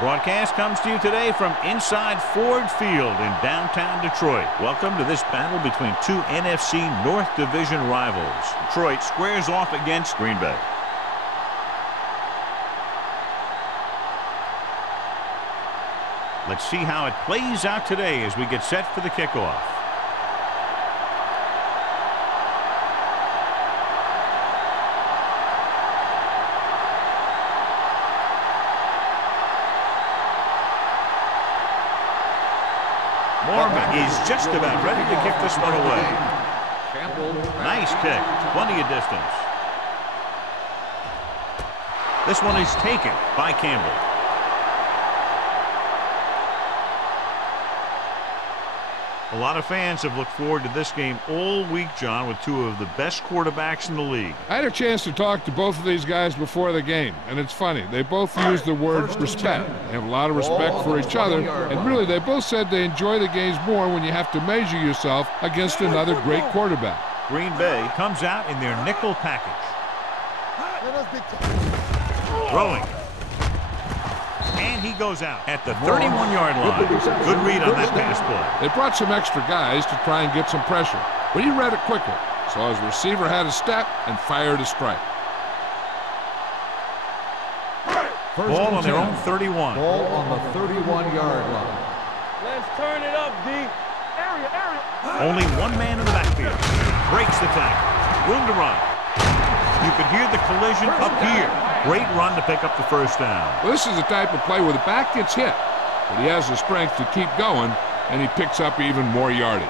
Broadcast comes to you today from inside Ford Field in downtown Detroit. Welcome to this battle between two NFC North Division rivals. Detroit squares off against Green Bay. Let's see how it plays out today as we get set for the kickoff. Is just about ready to kick this one away. Nice kick. Plenty of distance. This one is taken by Campbell. A lot of fans have looked forward to this game all week, John, with two of the best quarterbacks in the league. I had a chance to talk to both of these guys before the game, and it's funny. They both use the word respect. They have a lot of respect for each other, and really they both said they enjoy the games more when you have to measure yourself against another great quarterback. Green Bay comes out in their nickel package. Throwing. And he goes out at the 31-yard line. Good read on that pass play. They brought some extra guys to try and get some pressure, but he read it quickly, so his receiver had a step and fired a strike. Ball on their own 31. Ball on the 31-yard line. Let's turn it up, D. Area. Only one man in the backfield. Breaks the tackle. Room to run. You could hear the collision up here. Great run to pick up the first down. Well, this is the type of play where the back gets hit, but he has the strength to keep going, and he picks up even more yardage.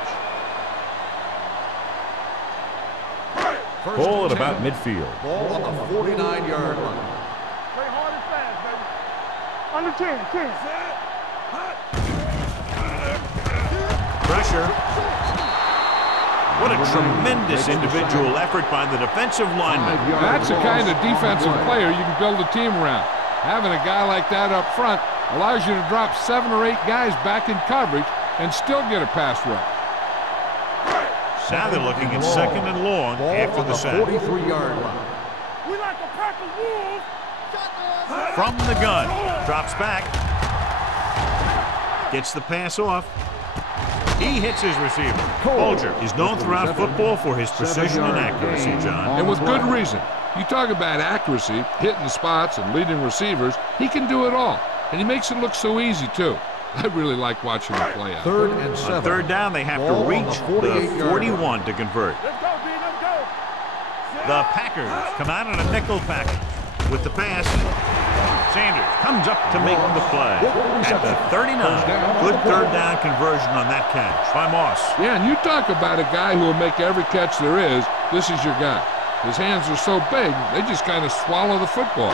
Ball at about midfield. Ball on the 49-yard line. Play hard and fast, baby. Under 10. Pressure. What a tremendous individual effort by the defensive lineman. That's the kind of defensive player you can build a team around. Having a guy like that up front allows you to drop 7 or 8 guys back in coverage and still get a pass rush. Now they're looking at second and long after the sack. 43-yard line. We like a pack of wolves. From the gun. Drops back. Gets the pass off. He hits his receiver. Bolger is known throughout football for his precision and accuracy, John. And with good reason. You talk about accuracy, hitting spots, and leading receivers. He can do it all. And he makes it look so easy, too. I really like watching him play out. 3rd and 7. On third down, they have to reach the 41 to convert. Let's go, D. Let's go. The Packers come out in a nickel package with the pass. Sanders comes up to make the play at the 39. Good third down conversion on that catch by Moss. Yeah, and you talk about a guy who will make every catch there is. This is your guy. His hands are so big, they just kind of swallow the football.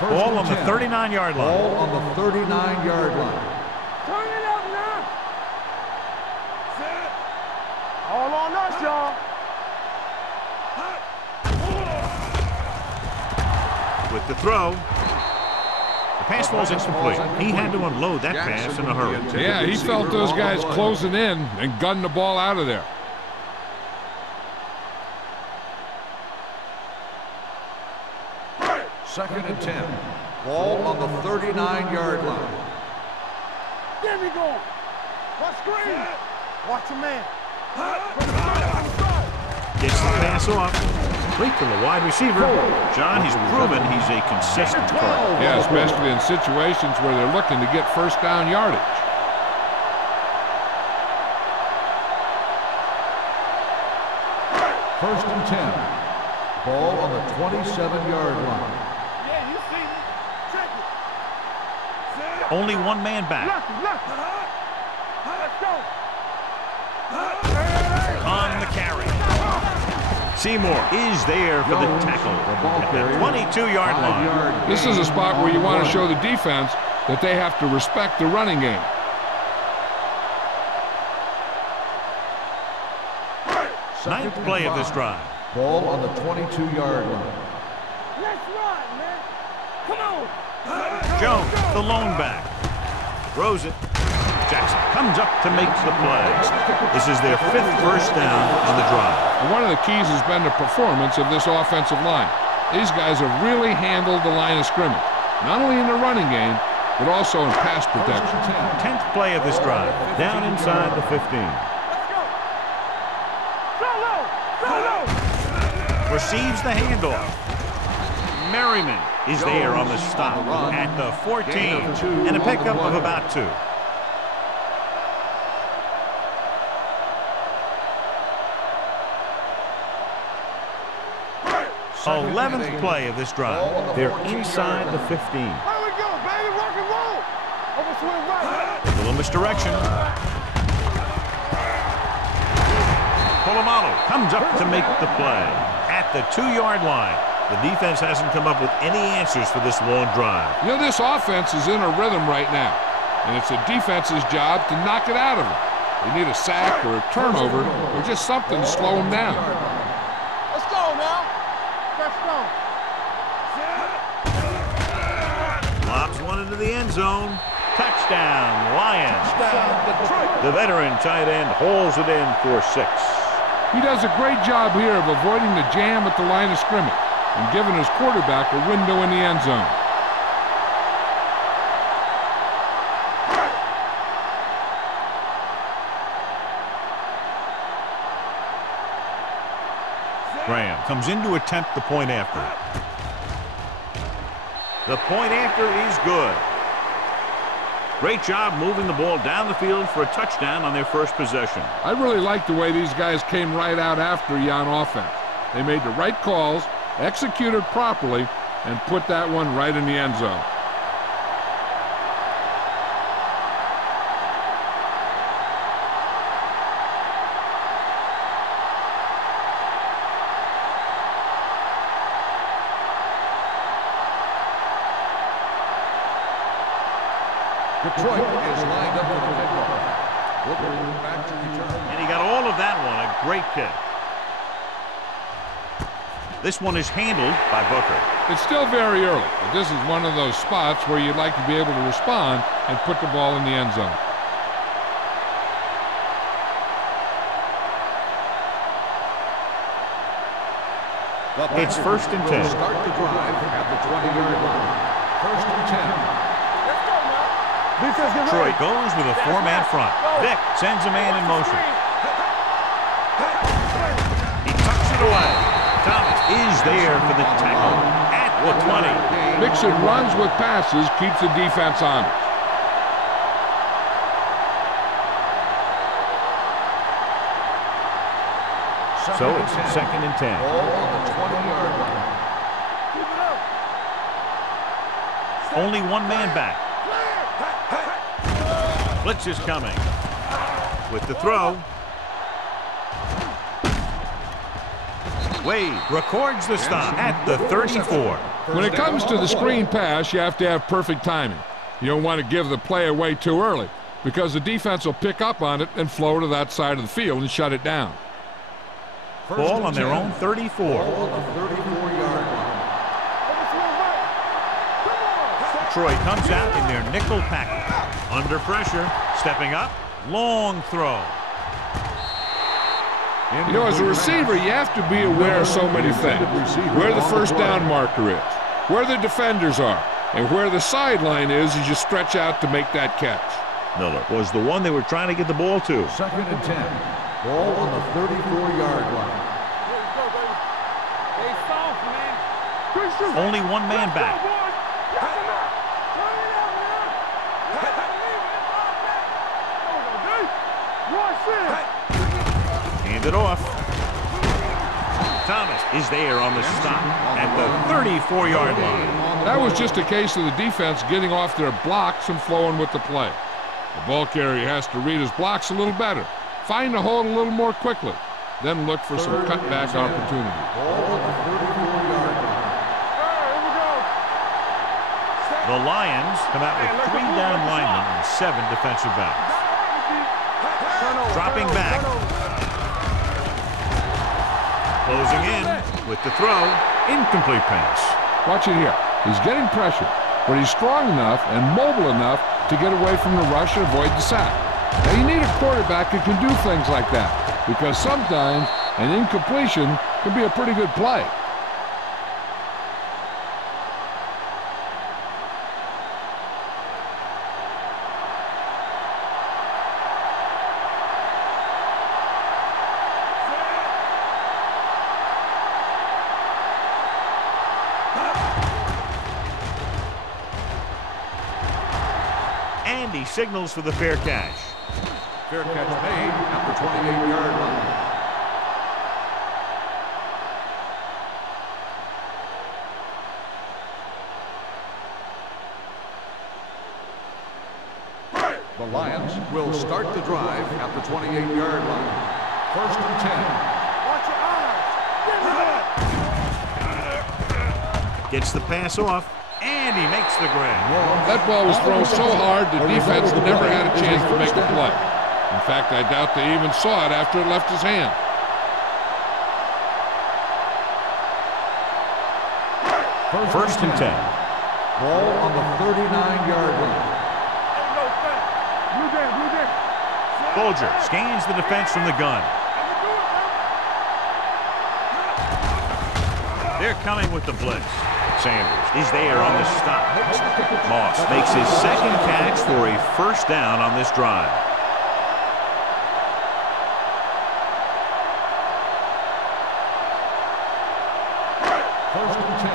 Ball on the 39-yard line. Ball on the 39-yard line. Turn it up now. All on us, y'all. With the throw. The pass falls incomplete. He had to unload that pass in a hurry. Yeah, he felt those guys closing in and gunned the ball out of there. Second and 10. Ball on the 39-yard line. There we go. Watch screen. Watch a man. Gets the pass off. Complete to the wide receiver. John, he's proven he's a consistent target. Yeah, especially in situations where they're looking to get first down yardage. First and 10. Ball on the 27-yard line. Yeah, you see me. Check it. Only one man back. Lefty. Let's go. On the carry. Seymour is there for the tackle at the 22-yard line. This is a spot where you want to show the defense that they have to respect the running game. Ninth play of this drive. Ball on the 22-yard line. Let's run, man. Come on. Jones, the lone back. Throws it. Jackson comes up to make the play. This is their 5th first down on the drive. And one of the keys has been the performance of this offensive line. These guys have really handled the line of scrimmage, not only in the running game, but also in pass protection. 10th play of this drive. Down inside the 15. Receives the handoff. Merriman is there on the stop at the 14. And a pickup of about 2. 11th play of this drive. They're inside the 15. There we go, baby. Rock and roll. Overswing right. A little misdirection. Polamalu comes up to make the play at the 2-yard line. The defense hasn't come up with any answers for this long drive. You know, this offense is in a rhythm right now, and it's the defense's job to knock it out of them. They need a sack or a turnover or just something to slow them down. Let's go now. Let's go. Lobs one into the end zone. Touchdown, Lions. The veteran tight end hauls it in for 6. He does a great job here of avoiding the jam at the line of scrimmage and giving his quarterback a window in the end zone. Graham comes in to attempt the point after. The point after is good. Great job moving the ball down the field for a touchdown on their first possession. I really like the way these guys came right out after you on offense. They made the right calls, executed properly, and put that one right in the end zone. Detroit is lined up for the kickoff. Looking back to return. And he got all of that one. A great kick. This one is handled by Booker. It's still very early, but this is one of those spots where you'd like to be able to respond and put the ball in the end zone. It's 1st and 10. Start the drive at the 20-yard line. 1st and 10. Detroit goes with a 4-man front. Vick sends a man in motion. He tucks it away. Thomas is there for the tackle at the 20. Mixon runs with passes, keeps the defense honest. So it's 2nd and 10. Ball on the 20-yard line. Only one man back. Blitz is coming. With the throw. Wade records the stop at the 34. When it comes to the screen pass, you have to have perfect timing. You don't want to give the play away too early because the defense will pick up on it and flow to that side of the field and shut it down. Ball on their own 34. Ball on the 34-yard line. Detroit comes out in their nickel package. Under pressure, stepping up, long throw. You know, as a receiver, you have to be aware of so many things. Where the first down marker is, where the defenders are, and where the sideline is as you stretch out to make that catch. Miller was the one they were trying to get the ball to. 2nd and 10. Ball on the 34-yard line. Only one man back. Hand it off. Thomas is there on the stop at the 34-yard line. That was just a case of the defense getting off their blocks and flowing with the play. The ball carrier has to read his blocks a little better, find the hole a little more quickly, then look for some cutback opportunity. The Lions come out with 3 down linemen and 7 defensive backs. Dropping back. Closing in with the throw. Incomplete pass. Watch it here. He's getting pressure, but he's strong enough and mobile enough to get away from the rush and avoid the sack. Now, you need a quarterback who can do things like that because sometimes an incompletion can be a pretty good play. signals for the fair catch. Fair catch made at the 28-yard line. The Lions will start the drive at the 28-yard line. 1st and 10. Watch your eyes. Gets the pass off, and he makes the grab. That ball was thrown so hard the defense never had a chance to make a play. In fact, I doubt they even saw it after it left his hand. First and 10. Ball on the 39-yard line. Bolger scans the defense from the gun. They're coming with the blitz. Sanders is there on the stop. Moss makes his second catch for a first down on this drive. First and 10.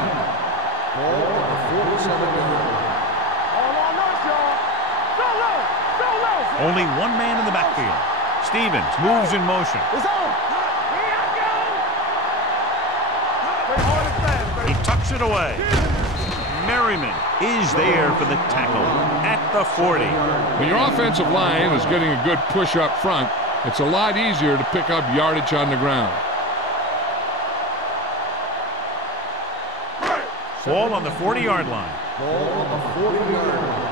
Ball on the 47-yard line. All on us, y'all. Go low. Go low. Only one man in the backfield. Stevens moves in motion. It's on. Here I go. Play hard and fast, baby. He tucks it away. Merriman is there for the tackle at the 40. When your offensive line is getting a good push up front, it's a lot easier to pick up yardage on the ground. Ball on the 40-yard line. Ball on the 40-yard line.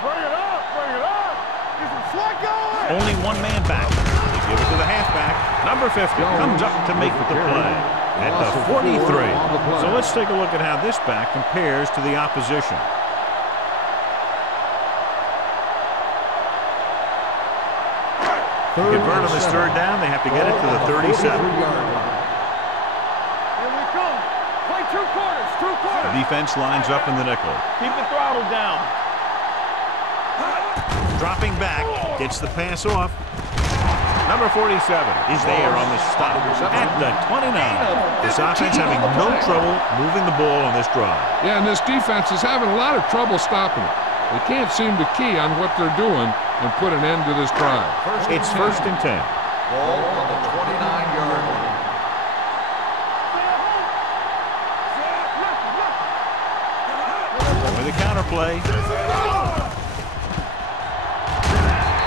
Bring it up. Bring it up. Is it slot going? Only one man back. They give it to the halfback. Number 50 comes up to make the play at the 43. So let's take a look at how this back compares to the opposition. To convert on this third down, they have to get it to the 37. Here we come. Play 2 quarters. 2 quarters. The defense lines up in the nickel. Keep the throttle down. Dropping back, gets the pass off. Number 47 is there on the stop at the 29. This offense having no trouble moving the ball on this drive. Yeah, and this defense is having a lot of trouble stopping it. They can't seem to key on what they're doing and put an end to this drive. It's 1st and 10. Ball on the 29-yard line. With a counter play.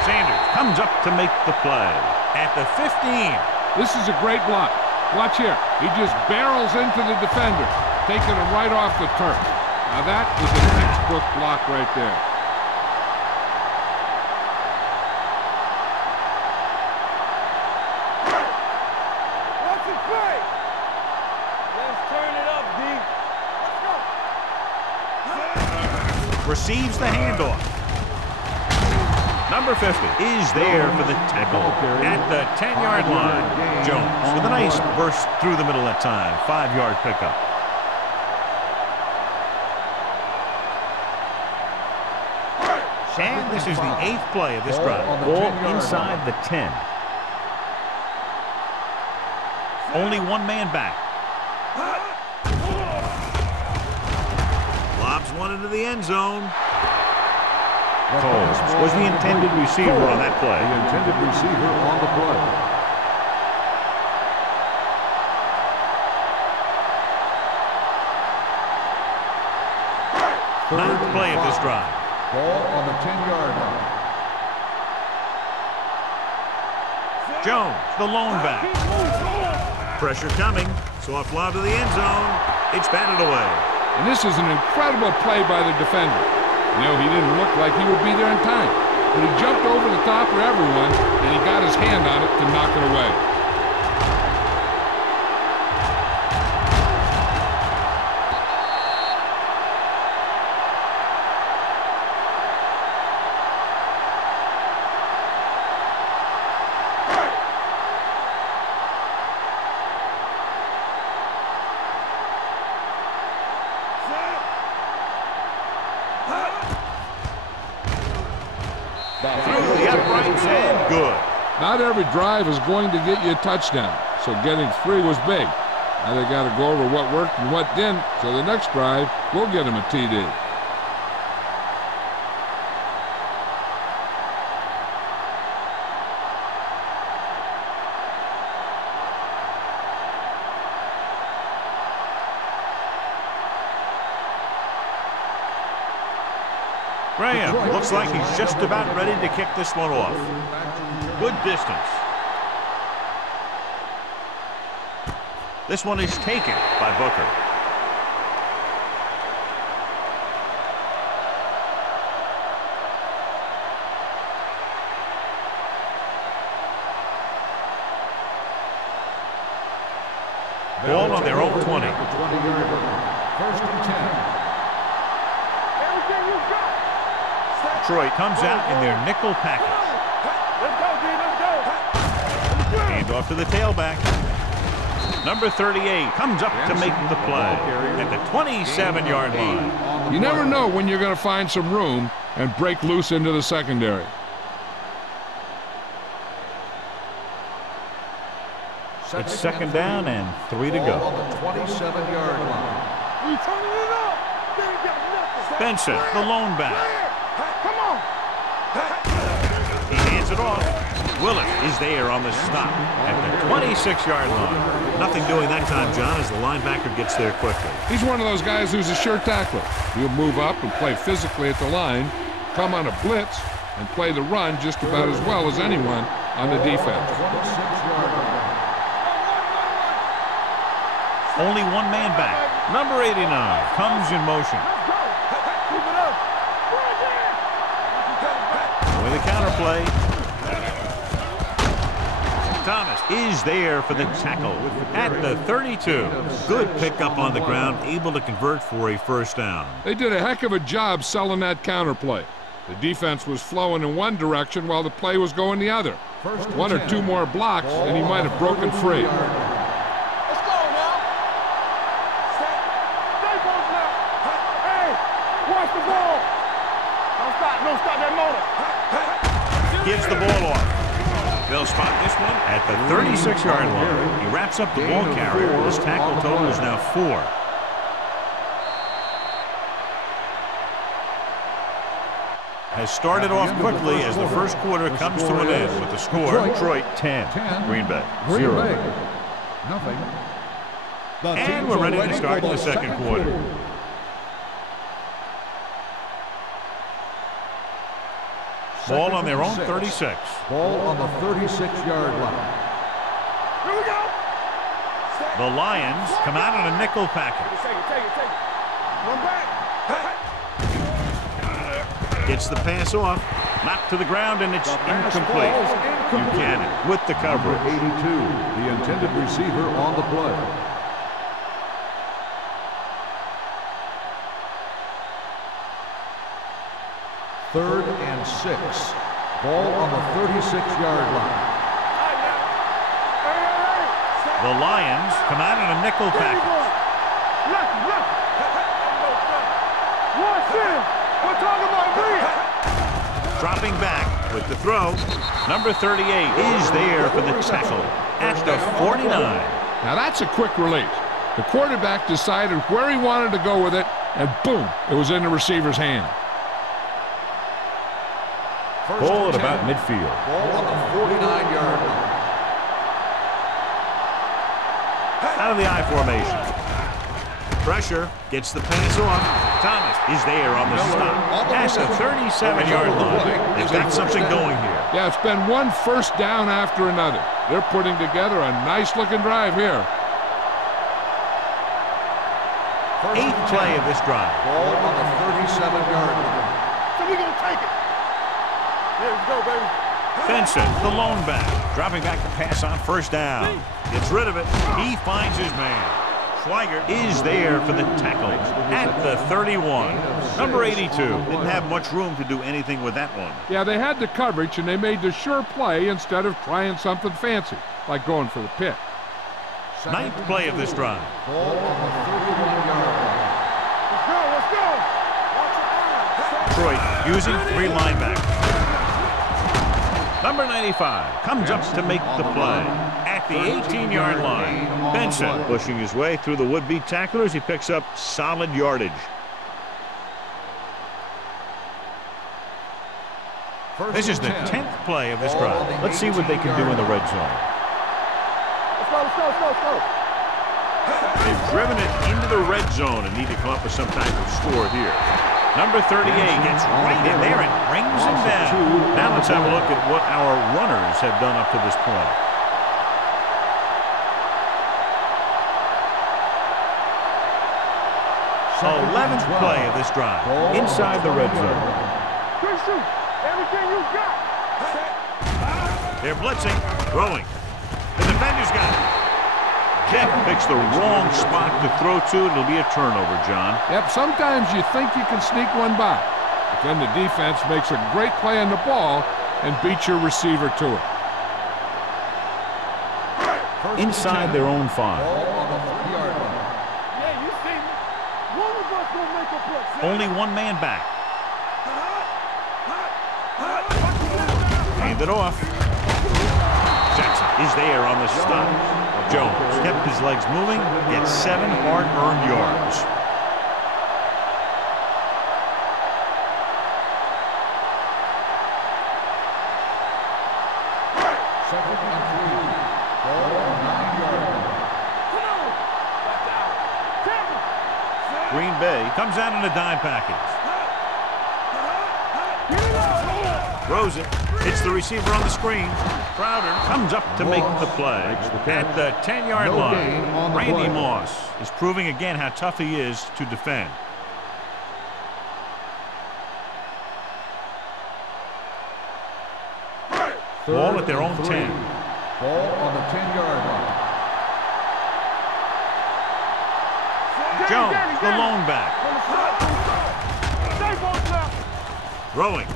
Sanders comes up to make the play at the 15. This is a great block. Watch here. He just barrels into the defender, taking him right off the turf. Now that is a textbook block right there. Watch it play. Let's turn it up, D. Let's go. Receives the handoff. Number 50 is there for the tackle at the 10-yard line. Jones with a nice burst through the middle that time. 5-yard pickup. And this is the 8th play of this drive. Ball inside the 10. Only one man back. Lobs one into the end zone. Coles was the intended receiver on that play. The intended receiver on the play. Ninth play of this drive. Ball on the 10-yard line. Jones, the lone back. Pressure coming. Soft lob to the end zone. It's batted away. And this is an incredible play by the defender. You know, he didn't look like he would be there in time. But he jumped over the top of everyone, and he got his hand on it to knock it away. Through the uprights and good. Not every drive is going to get you a touchdown, so getting 3 was big. Now they got to go over what worked and what didn't, so the next drive will get them a TD. Graham looks like he's just about ready to kick this one off. Good distance. This one is taken by Booker. Ball on their own 20. 20-yard line. First and 10. Detroit comes out in their nickel package. Hand off to the tailback. Number 38 comes up to make the play at the 27-yard line. You never know when you're going to find some room and break loose into the secondary. It's second down and 3 to go. On the 27-yard line. Benson, the lone back. Come on. He hands it off. Willett is there on the stop at the 26-yard line. Nothing doing that time, John, as the linebacker gets there quickly. He's one of those guys who's a sure tackler. He'll move up and play physically at the line, come on a blitz, and play the run just about as well as anyone on the defense. 26-yard line. Only one man back. Number 89 comes in motion. With a counter play. Thomas is there for the tackle at the 32. Good pickup on the ground, able to convert for a first down. They did a heck of a job selling that counter play. The defense was flowing in one direction while the play was going the other. One or two more blocks, and he might have broken free. Gives the ball off. They'll spot this one at the 36-yard line. He wraps up the ball carrier. His tackle total is now 4. Has started off quickly as the first quarter comes to an end with the score. Detroit 10, Green Bay 0. Nothing. And we're ready to start the second quarter. Ball on their own 36. Ball on the 36-yard line. Here we go. The Lions come out on a nickel package. Take it. Run back. Gets the pass off. Knocked to the ground, and it's incomplete. Buchanan with the coverage. 82, the intended receiver on the play. Third and 6. Ball on the 36-yard line. The Lions come out in a nickel package. Dropping back with the throw. Number 38 is there for the tackle at the 49. Now that's a quick release. The quarterback decided where he wanted to go with it, and boom, it was in the receiver's hand. Ball at about midfield. Ball on the 49-yard line. Out of the I formation. Pressure gets the pass off. Thomas is there on the stop at the 37-yard line. They've got something going here. Yeah, it's been one first down after another. They're putting together a nice-looking drive here. Eighth play of this drive. Ball on the 37-yard line. So we're going to take it. Here we go, baby. Benson, the lone back, dropping back to pass on first down. Gets rid of it. He finds his man. Schweiger is there for the tackle at the 31. Number 82 didn't have much room to do anything with that one. Yeah, they had the coverage, and they made the sure play instead of trying something fancy, like going for the pick. Ninth play of this drive. Ball on the 31-yard line. Let's go. Watch your eyes. Detroit using 3 linebackers. Number 95 comes up to make the play at the 18-yard line. Benson pushing his way through the would-be tacklers. He picks up solid yardage. This is the 10th play of this drive. Let's see what they can do in the red zone. Let's go. They've driven it into the red zone and need to come up with some type of score here. Number 38 gets right in there and brings him down. Now let's have a look at what our runners have done up to this point. So 11th play of this drive inside the red zone. Good shoot. Everything you got. They're blitzing, throwing. The defender's got it. Keck picks the wrong spot to throw to. It'll be a turnover, John. Yep, sometimes you think you can sneak one by, but then the defense makes a great play on the ball and beats your receiver to it. Inside their own 5. Yeah, you see me. One of us gonna make a play. Only one man back. Hand it off. Jackson is there on the stop. Jones kept his legs moving, gets 7 hard-earned yards. Second and 3. Ball on 9 yards. Green Bay comes out in a dime package. Throws it. Hits the receiver on the screen. Crowder comes up to make the play. At the 10-yard line, Randy Moss is proving again how tough he is to defend. Ball at their own 10. Ball on the 10-yard line. Jones, the lone back. Throwing.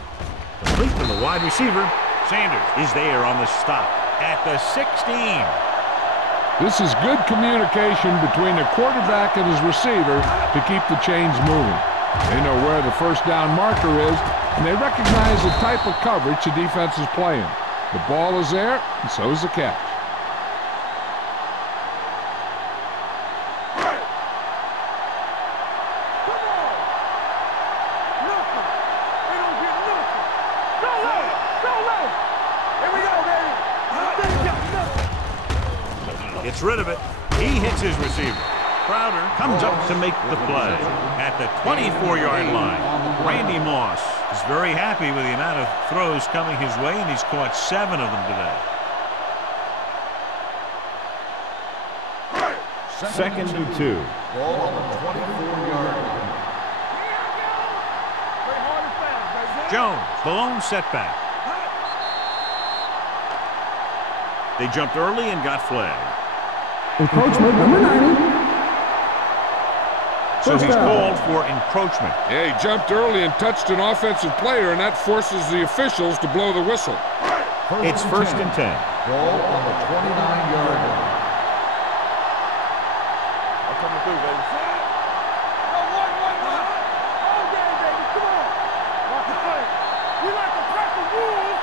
Complete to the wide receiver. Sanders is there on the stop at the 16. This is good communication between the quarterback and his receiver to keep the chains moving. They know where the first down marker is, and they recognize the type of coverage the defense is playing. The ball is there, and so is the catch. Gets rid of it. He hits his receiver. Crowder comes up to make the play at the 24-yard line. Randy Moss is very happy with the amount of throws coming his way, and he's caught 7 of them today. Second and 2. Ball on the 24-yard line. Jones, the lone setback. They jumped early and got flagged. Encroachment number 90. So he's called for encroachment. Yeah, he jumped early and touched an offensive player, and that forces the officials to blow the whistle. It's first and 10. Ball on the 29-yard line. I'm coming through, baby. One. All game, baby. Come on. Watch the play. We like to crack the rules.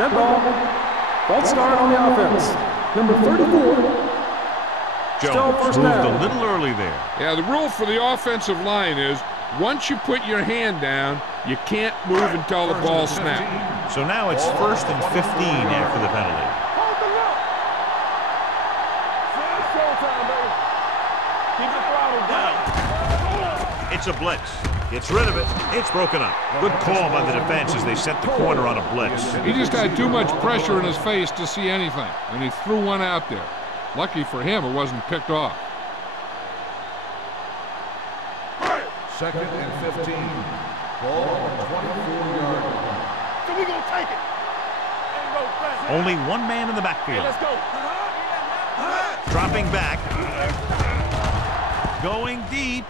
Dead ball. False start on the offense. Number 34. Jones moved a little early there. Yeah, the rule for the offensive line is once you put your hand down, you can't move until the ball snaps. So now it's first and 15 after the penalty. Hold the look. It's showtime, baby. Keep the throttle down. It's a blitz. Gets rid of it. It's broken up. Good call by the defense as they set the corner on a blitz. He just had too much pressure in his face to see anything, and he threw one out there. Lucky for him, it wasn't picked off. Second and 15. Ball on the 24-yard line. So we gonna take it. Ain't no thing. Only one man in the backfield. Let's go. Dropping back. Going deep.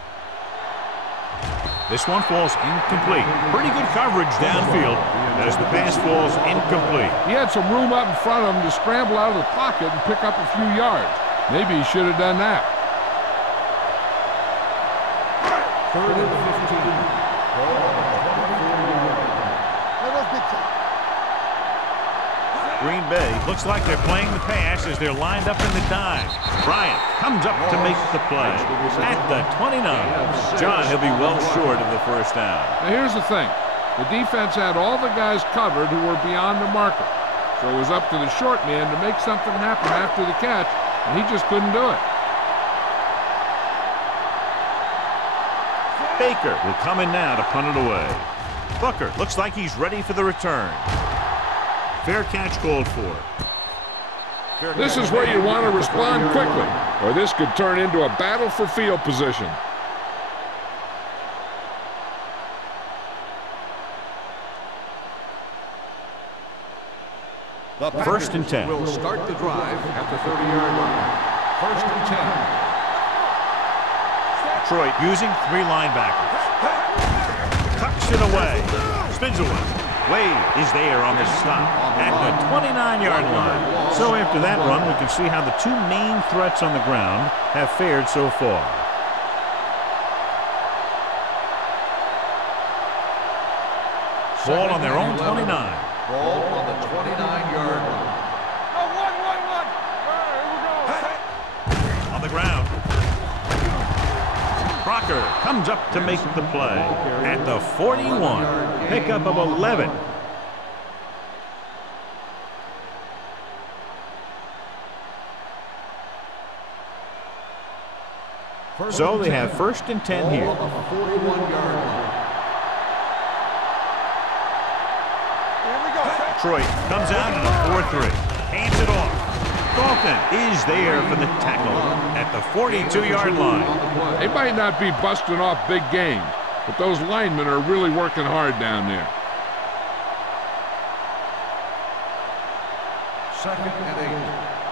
This one falls incomplete. Pretty good coverage downfield as the pass falls incomplete. He had some room up in front of him to scramble out of the pocket and pick up a few yards. Maybe he should have done that. Third and 15. Ball on the 24-yard line. Let's get to it. Green Bay looks like they're playing the pass as they're lined up in the dime. Bryant comes up to make the play at the 29. John, he'll be well short of the first down. Now here's the thing. The defense had all the guys covered who were beyond the marker. So it was up to the short man to make something happen after the catch, and he just couldn't do it. Baker will come in now to punt it away. Booker looks like he's ready for the return. Fair catch called for. This is where you want to respond quickly, or this could turn into a battle for field position. The First and 10. Will start the drive at the 30-yard line. First and 10. Detroit using 3 linebackers. Tucks it away. Spins away. Wade is there on the stop at the 29-yard line. So after that run, we can see how the 2 main threats on the ground have fared so far. Ball on their own 29. Ball on the 29-yard line. No, one. All right, here we go. On the ground. Crocker comes up to make the play at the 41. Pickup of 11. So they have first and 10 here. Ball on the 41-yard line. Detroit comes out in a 4-3. Hands it off. Dalton is there for the tackle at the 42-yard line. They might not be busting off big games, but those linemen are really working hard down there. Second and 8.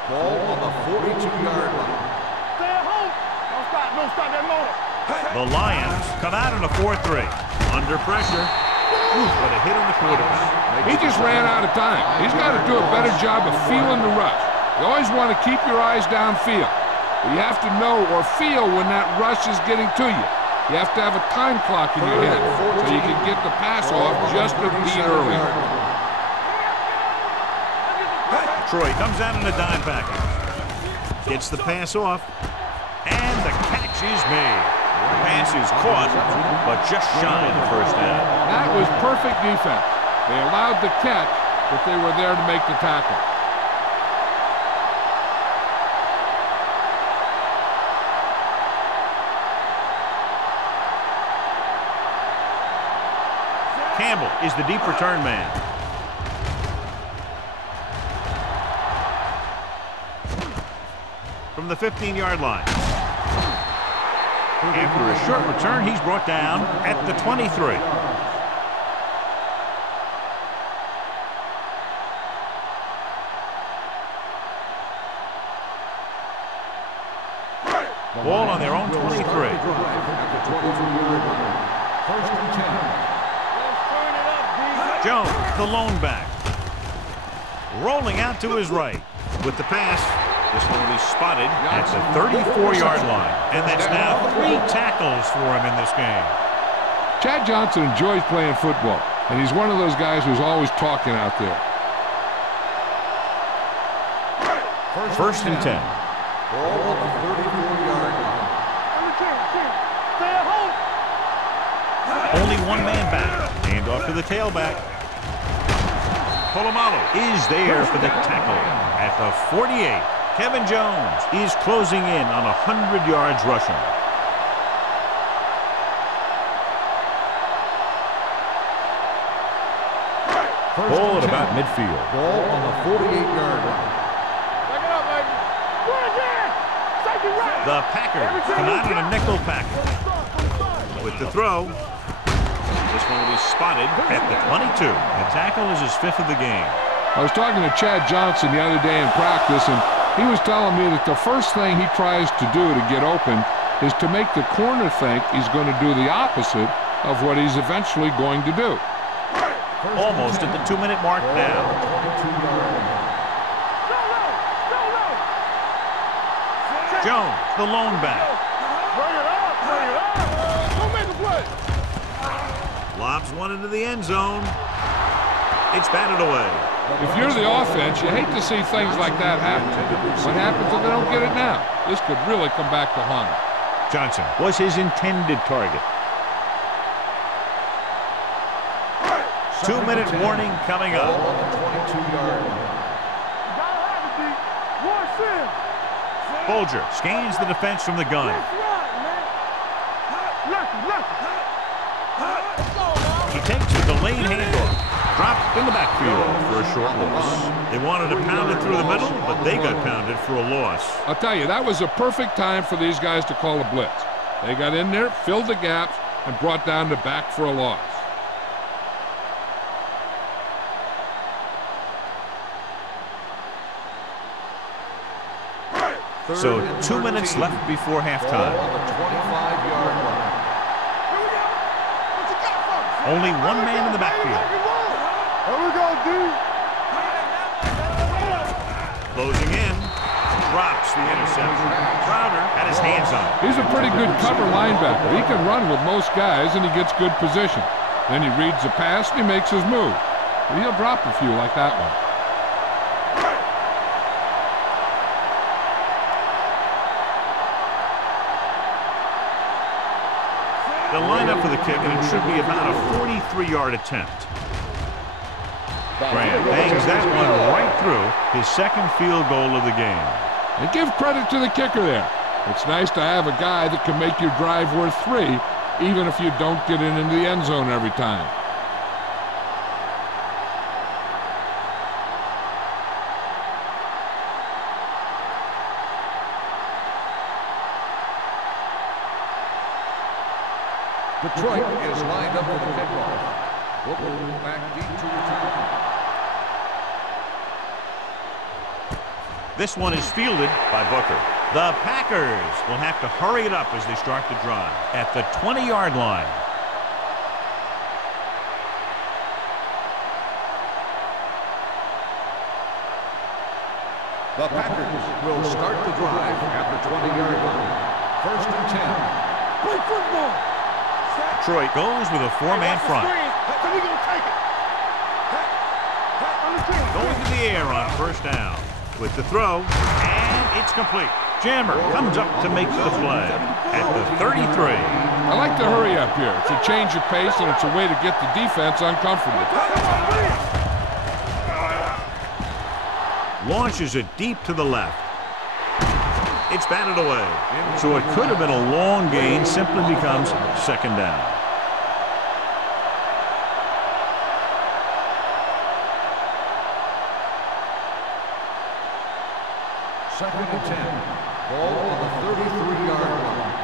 Ball on the 42-yard line. Stay at home. Don't stop that motor. The Lions come out in a 4-3. Under pressure. Ooh, what a hit on the quarterback. He just ran out of time. He's got to do a better job of feeling the rush. You always want to keep your eyes downfield. But you have to know or feel when that rush is getting to you. You have to have a time clock in your head so you can get the pass off just a beat early. Troy comes out in a dime package. Gets the pass off. And the catch is made. The pass is caught, but just shy of the first down. That was perfect defense. They allowed the catch, but they were there to make the tackle. Campbell is the deep return man. From the 15-yard line. After a short return, he's brought down at the 23. Ball on their own 23. First and 10. Jones, the lone back. Rolling out to his right with the pass. This one will be spotted at the 34-yard line. And that's now 3 tackles for him in this game. Chad Johnson enjoys playing football, and he's one of those guys who's always talking out there. First and 10. Ball on the 34-yard line. Stay at home. Only 1 man back. Hand off to the tailback. Polamalu is there for the tackle at the 48. Kevin Jones is closing in on 100 yards rushing. Ball at about midfield. Ball on the 48-yard line. Back it up, baby. Go again. Safety right. The Packers come out in a nickel package. With the throw. This one will be spotted at the 22. The tackle is his 5th of the game. I was talking to Chad Johnson the other day in practice, and he was telling me that the first thing he tries to do to get open is to make the corner think he's going to do the opposite of what he's eventually going to do. Almost at the 2-minute mark now. Jones, the lone back. Bring it up. Don't make a play. Lobs one into the end zone. It's batted away. If you're the offense, you hate to see things like that happen. What happens if they don't get it now? This could really come back to haunt him. Johnson was his intended target. 2-minute warning coming up. Ball on the 22-yard line. Gotta have it, D. One sin. Bolger scans the defense from the gun. That's right, man. Lefty. Lane handoff. Dropped in the backfield for a short loss. They wanted to pound it through the middle, but they got pounded for a loss. I'll tell you, that was a perfect time for these guys to call a blitz. They got in there, filled the gaps, and brought down the back for a loss. So 2 minutes left before halftime. On the 25-yard line. Only one man in the backfield. Here we go, dude. Closing in. Drops the interception. Crowder had his hands on it. He's a pretty good cover linebacker. He can run with most guys, and he gets good position. Then he reads the pass, and he makes his move. He'll drop a few like that one. They'll line up for the kick, and it should be about a 43-yard attempt. Grant bangs that one right through his second field goal of the game. And give credit to the kicker there. It's nice to have a guy that can make your drive worth 3, even if you don't get it into the end zone every time. Detroit is lined up for the kickoff. Booker back deep to return. This one is fielded by Booker. The Packers will have to hurry it up as they start the drive at the 20-yard line. The Packers will start the drive at the 20-yard line. 1st and 10. Play football. Detroit goes with a four-man front. So we gonna take it. Going to the air on 1st down. With the throw, and it's complete. Jammer comes up to make the play at the 33. I like to hurry up here. It's a change of pace, and it's a way to get the defense uncomfortable. Launches it deep to the left. It's batted away. So it could have been a long gain, simply becomes 2nd down. Second and 10. Ball on the 33-yard line.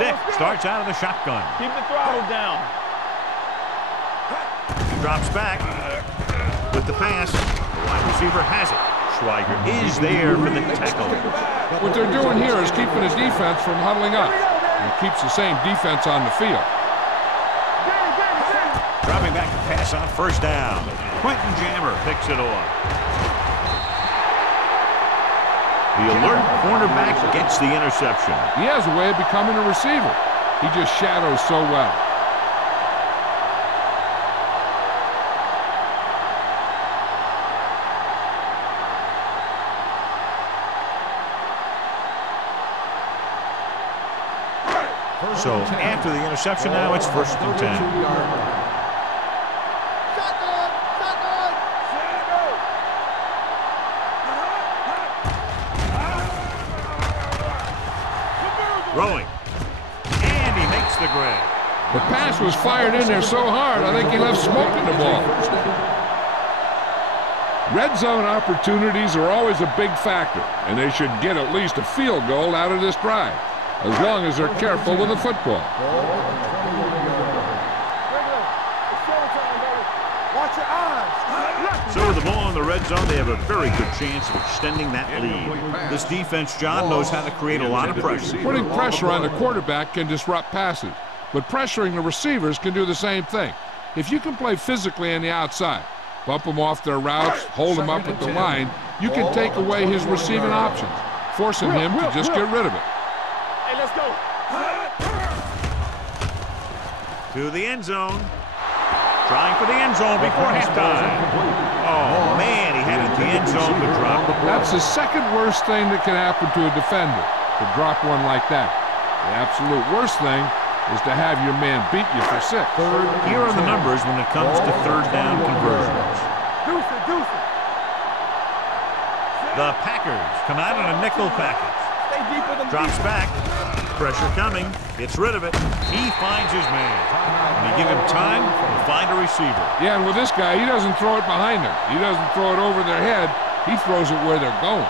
Vick starts out of the shotgun. Keep the throttle down. Drops back with the pass. The wide receiver has it. Schweiger is there for the tackle. What they're doing here is keeping his defense from huddling up. And it keeps the same defense on the field. Dropping back to pass on 1st down. Quentin Jammer picks it off. The alert cornerback gets the interception. He has a way of becoming a receiver. He just shadows so well. So after the interception now, it's 1st and 10. Throwing. And he makes the grab. The pass was fired in there so hard, I think he left smoke in the ball. Red zone opportunities are always a big factor, and they should get at least a field goal out of this drive, as long as they're careful with the football. Watch your eyes. So with the ball in the red zone, they have a very good chance of extending that lead. This defense, John, knows how to create a lot of pressure. Putting pressure on the quarterback can disrupt passes, but pressuring the receivers can do the same thing. If you can play physically on the outside, bump them off their routes, hold them up at the line, you can take away his receiving options, forcing him to just get rid of it. Hey, let's go. To the end zone. Trying for the end zone before halftime. Oh, man, he had it at the end zone to drop. That's the second worst thing that can happen to a defender, to drop one like that. The absolute worst thing is to have your man beat you for 6. Here are the numbers when it comes to 3rd down conversions. Deuce it. The Packers come out in a nickel package. Stay deeper than Drops back. Pressure coming. Gets rid of it. He finds his man. When you give him time, he'll find a receiver. Yeah, and with this guy, he doesn't throw it behind them. He doesn't throw it over their head. He throws it where they're going.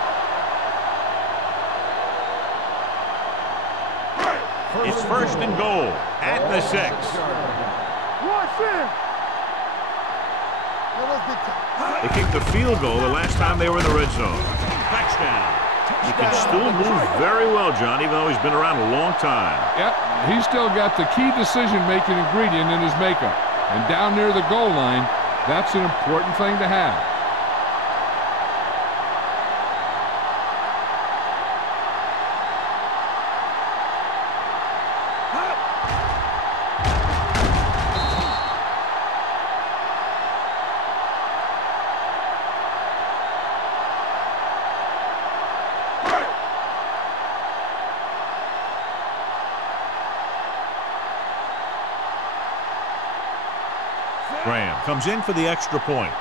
It's first and goal at the 6. They kicked the field goal the last time they were in the red zone. Touchdown. He can still move very well, John, even though he's been around a long time. Yep, he's still got the key decision-making ingredient in his makeup. And down near the goal line, that's an important thing to have. Graham comes in for the extra point.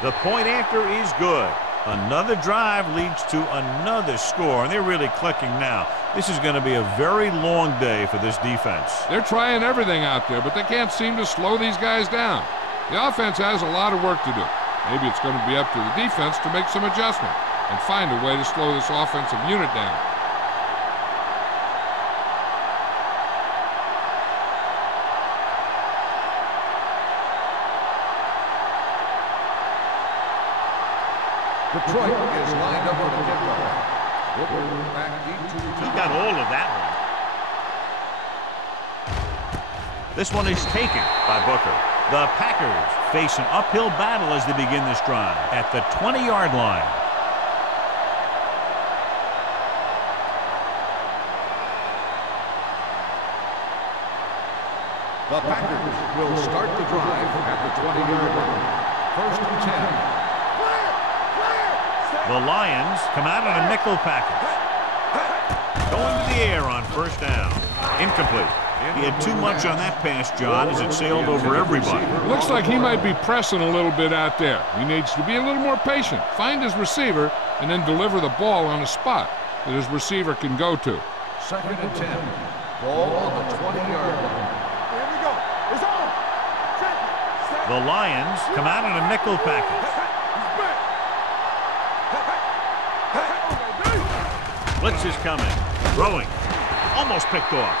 The point after is good. Another drive leads to another score, and they're really clicking now. This is going to be a very long day for this defense. They're trying everything out there, but they can't seem to slow these guys down. The offense has a lot of work to do. Maybe it's going to be up to the defense to make some adjustment and find a way to slow this offensive unit down. Detroit is lined up for the kickoff. Back deep to He got all of that one. This one is taken by Booker. The Packers face an uphill battle as they begin this drive at the 20-yard line. The Packers will start the drive at the 20-yard line. First and 10. The Lions come out in a nickel package. Going to the air on first down. Incomplete. He had too much on that pass, John, as it sailed over everybody. Looks like he might be pressing a little bit out there. He needs to be a little more patient, find his receiver, and then deliver the ball on a spot that his receiver can go to. Second and 10. Ball on the 20-yard line. Here we go. It's on. The Lions come out in a nickel package. Blitz is coming. Throwing. Almost picked off.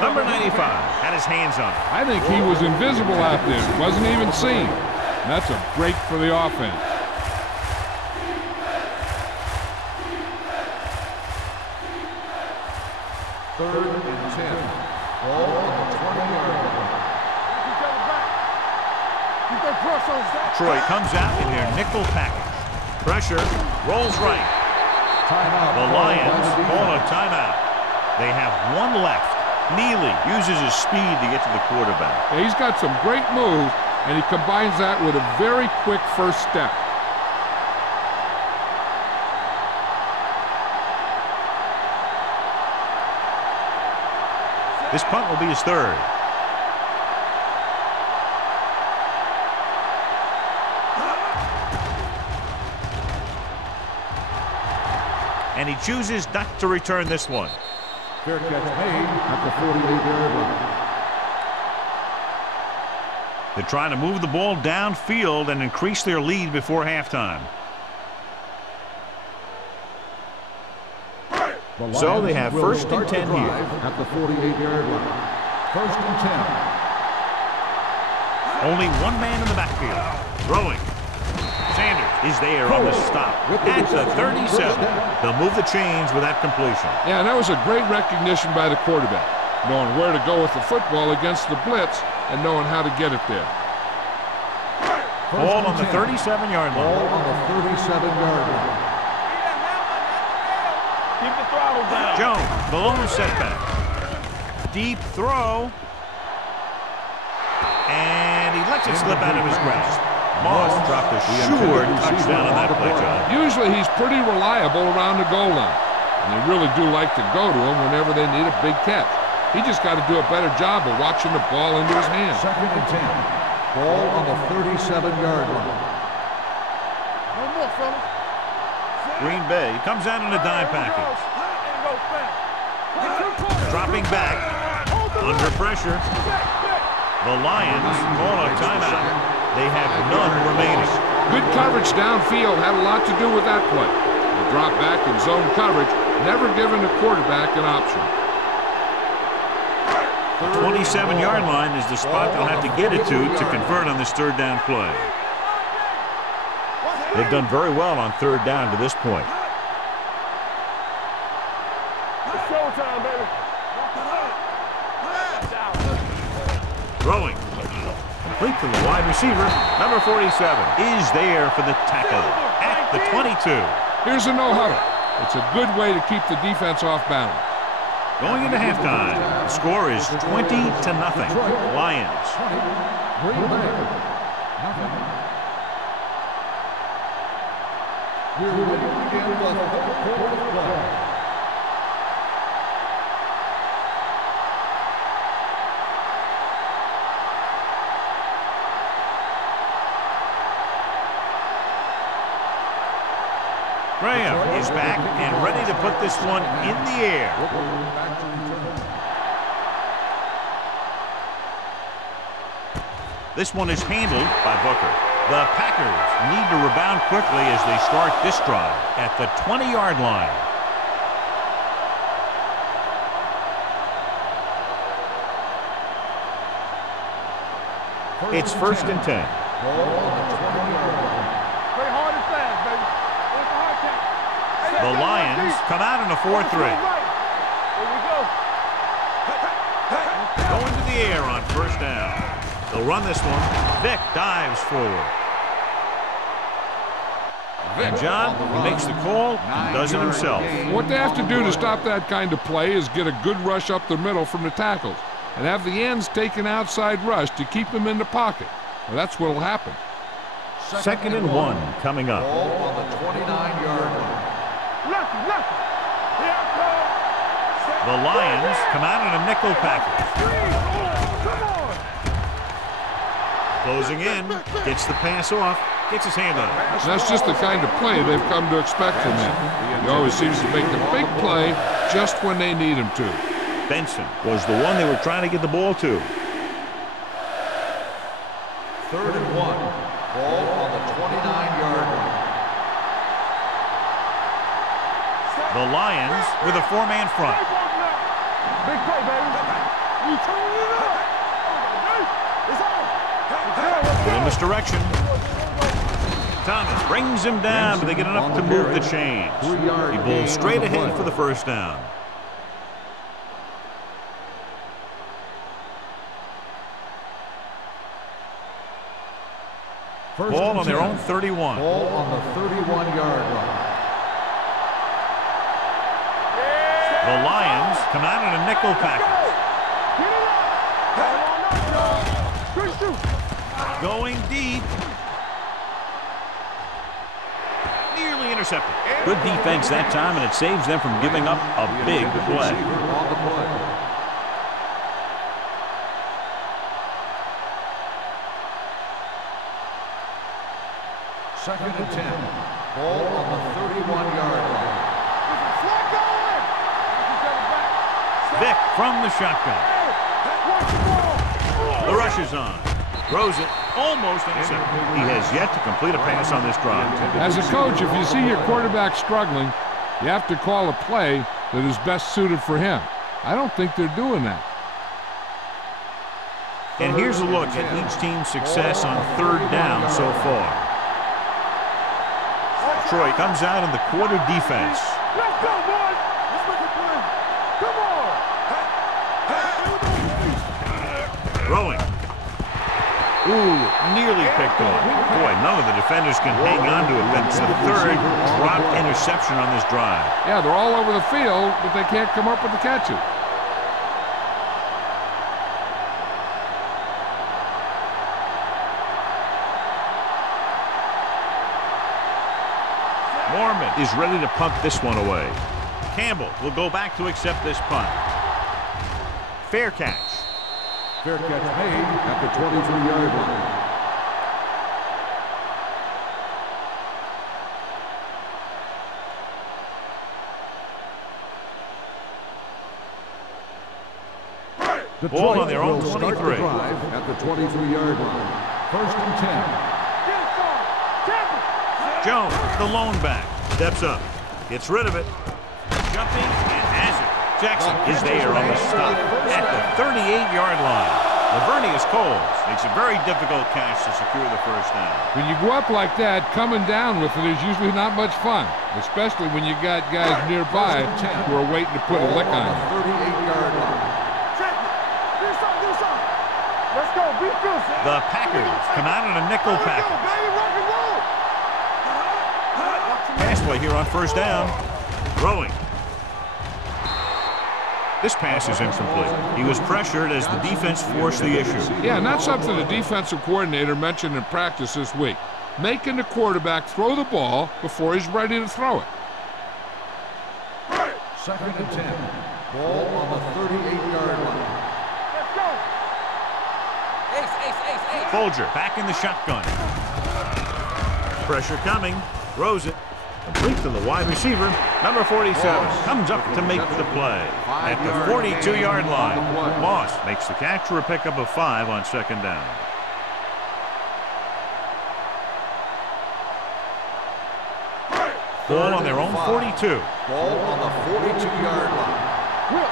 Number 95 had his hands on it. I think he was invisible out there. Wasn't even seen. That's a break for the offense. Third and 10. Ball on the 20-yard line. Detroit comes out in their nickel package. Pressure. Rolls right. Timeout. The Lions call a timeout. They have one left. Neely uses his speed to get to the quarterback. Yeah, he's got some great moves, and he combines that with a very quick first step. This punt will be his third. And he chooses not to return this one. Fair catch made at the 48-yard line. They're trying to move the ball downfield and increase their lead before halftime. So they have first and 10 here. At the 48-yard line. First and 10. Only one man in the backfield. Throwing. Sanders is there on the stop. At the 37. They'll move the chains with that completion. Yeah, and that was a great recognition by the quarterback, knowing where to go with the football against the blitz and knowing how to get it there. Ball on the 37-yard line. Ball on the 37-yard line. Keep the throttle down. Jones, the lone setback. Deep throw. And he lets it slip out of his grasp. Moss dropped a sure touchdown on that play, John. Usually he's pretty reliable around the goal line, and they really do like to go to him whenever they need a big catch. He just got to do a better job of watching the ball into his hands. Second and 10. Ball on the 37-yard line. No more, fellas. Green Bay comes out in a dime package. Dropping back, under pressure. The Lions call a timeout. They have none remaining. Good coverage downfield had a lot to do with that play. The drop back in zone coverage, never giving the quarterback an option. The 27-yard line is the spot they'll have to get it to convert on this third down play. They've done very well on third down to this point. It's showtime, baby. Throwing. Complete to the wide receiver. Number 47 is there for the tackle at the 22. Here's a no-huddle. It's a good way to keep the defense off balance. Going into halftime, the score is 20-0. Lions. Green Bay, nothing. We're ready to begin the fourth quarter of play. Graham is back and ready to put this one in the air. This one is handled by Booker. The Packers need to rebound quickly as they start this drive at the 20-yard line. It's 1st and 10. Play hard and fast, baby. It's a hard count. The Lions come out in a 4-3. Here we go. Going to the air on 1st down. They'll run this one. Vick dives forward. And John, he makes the call and does it himself. What they have to do to stop that kind of play is get a good rush up the middle from the tackles and have the ends take an outside rush to keep them in the pocket. Well, that's what will happen. 2nd and 1 coming up. Ball on the 29-yard line. Lefty. Here I come. The Lions come out in a nickel package. Come on. Closing in, gets the pass off, gets his hand on it. And that's just the kind of play they've come to expect from him. He always seems to make the big play just when they need him to. Benson was the one they were trying to get the ball to. 3rd and 1. Ball on the 29-yard line. The Lions with a 4-man front. Big play, baby. You turn it up. It's on. In this direction. Thomas brings him down, but they get enough to move the chains. He bowls straight ahead for the 1st down. Ball on their own 31. Ball on the 31-yard line. The Lions come out in a nickel package. Going deep. Nearly intercepted. Good defense that time, and it saves them from giving up a big play. On the play. Second and 10. Ball on the 31-yard line. Vick from the shotgun. The rush is on. Throws it. Almost intercepted. He has yet to complete a pass on this drive. As a coach, if you see your quarterback struggling, you have to call a play that is best suited for him. I don't think they're doing that. And here's a look at each team's success on 3rd down so far. Troy comes out in the quarter defense. Let's go, boys. Let's make a play. Come on. Throwing. Ooh, nearly picked off. Boy, none of the defenders can hang on to it. That's the 3rd dropped interception on this drive. Yeah, they're all over the field, but they can't come up with the catches. Mormon is ready to punt this one away. Campbell will go back to accept this punt. Fair catch. Fair catch made at the 23-yard line. Ball on their own will start 23. the drive at the 23-yard line. First and 10. Jones, the lone back, steps up, gets rid of it, jumping and has it. Jackson is there on the stop at the 38-yard line. Lavernius Coles makes a very difficult catch to secure the first down. When you go up like that, coming down with it is usually not much fun, especially when you got guys nearby who are waiting to put a lick on you. 38-yard line. Let's go, be fierce. The Packers come out in a nickel package. Pass play here on first down. Throwing. This pass is incomplete. He was pressured as the defense forced the issue. Yeah, not something the defensive coordinator mentioned in practice this week. Making the quarterback throw the ball before he's ready to throw it. Second and 10. Ball on the 38-yard line. Let's go. Folger back in the shotgun. Pressure coming. Throws it. Complete to the wide receiver. Number 47 comes up to make the play at the 42-yard line. Moss makes the catch for a pickup of 5 on second down. Ball on their own 42. Ball on the 42-yard line. Whip.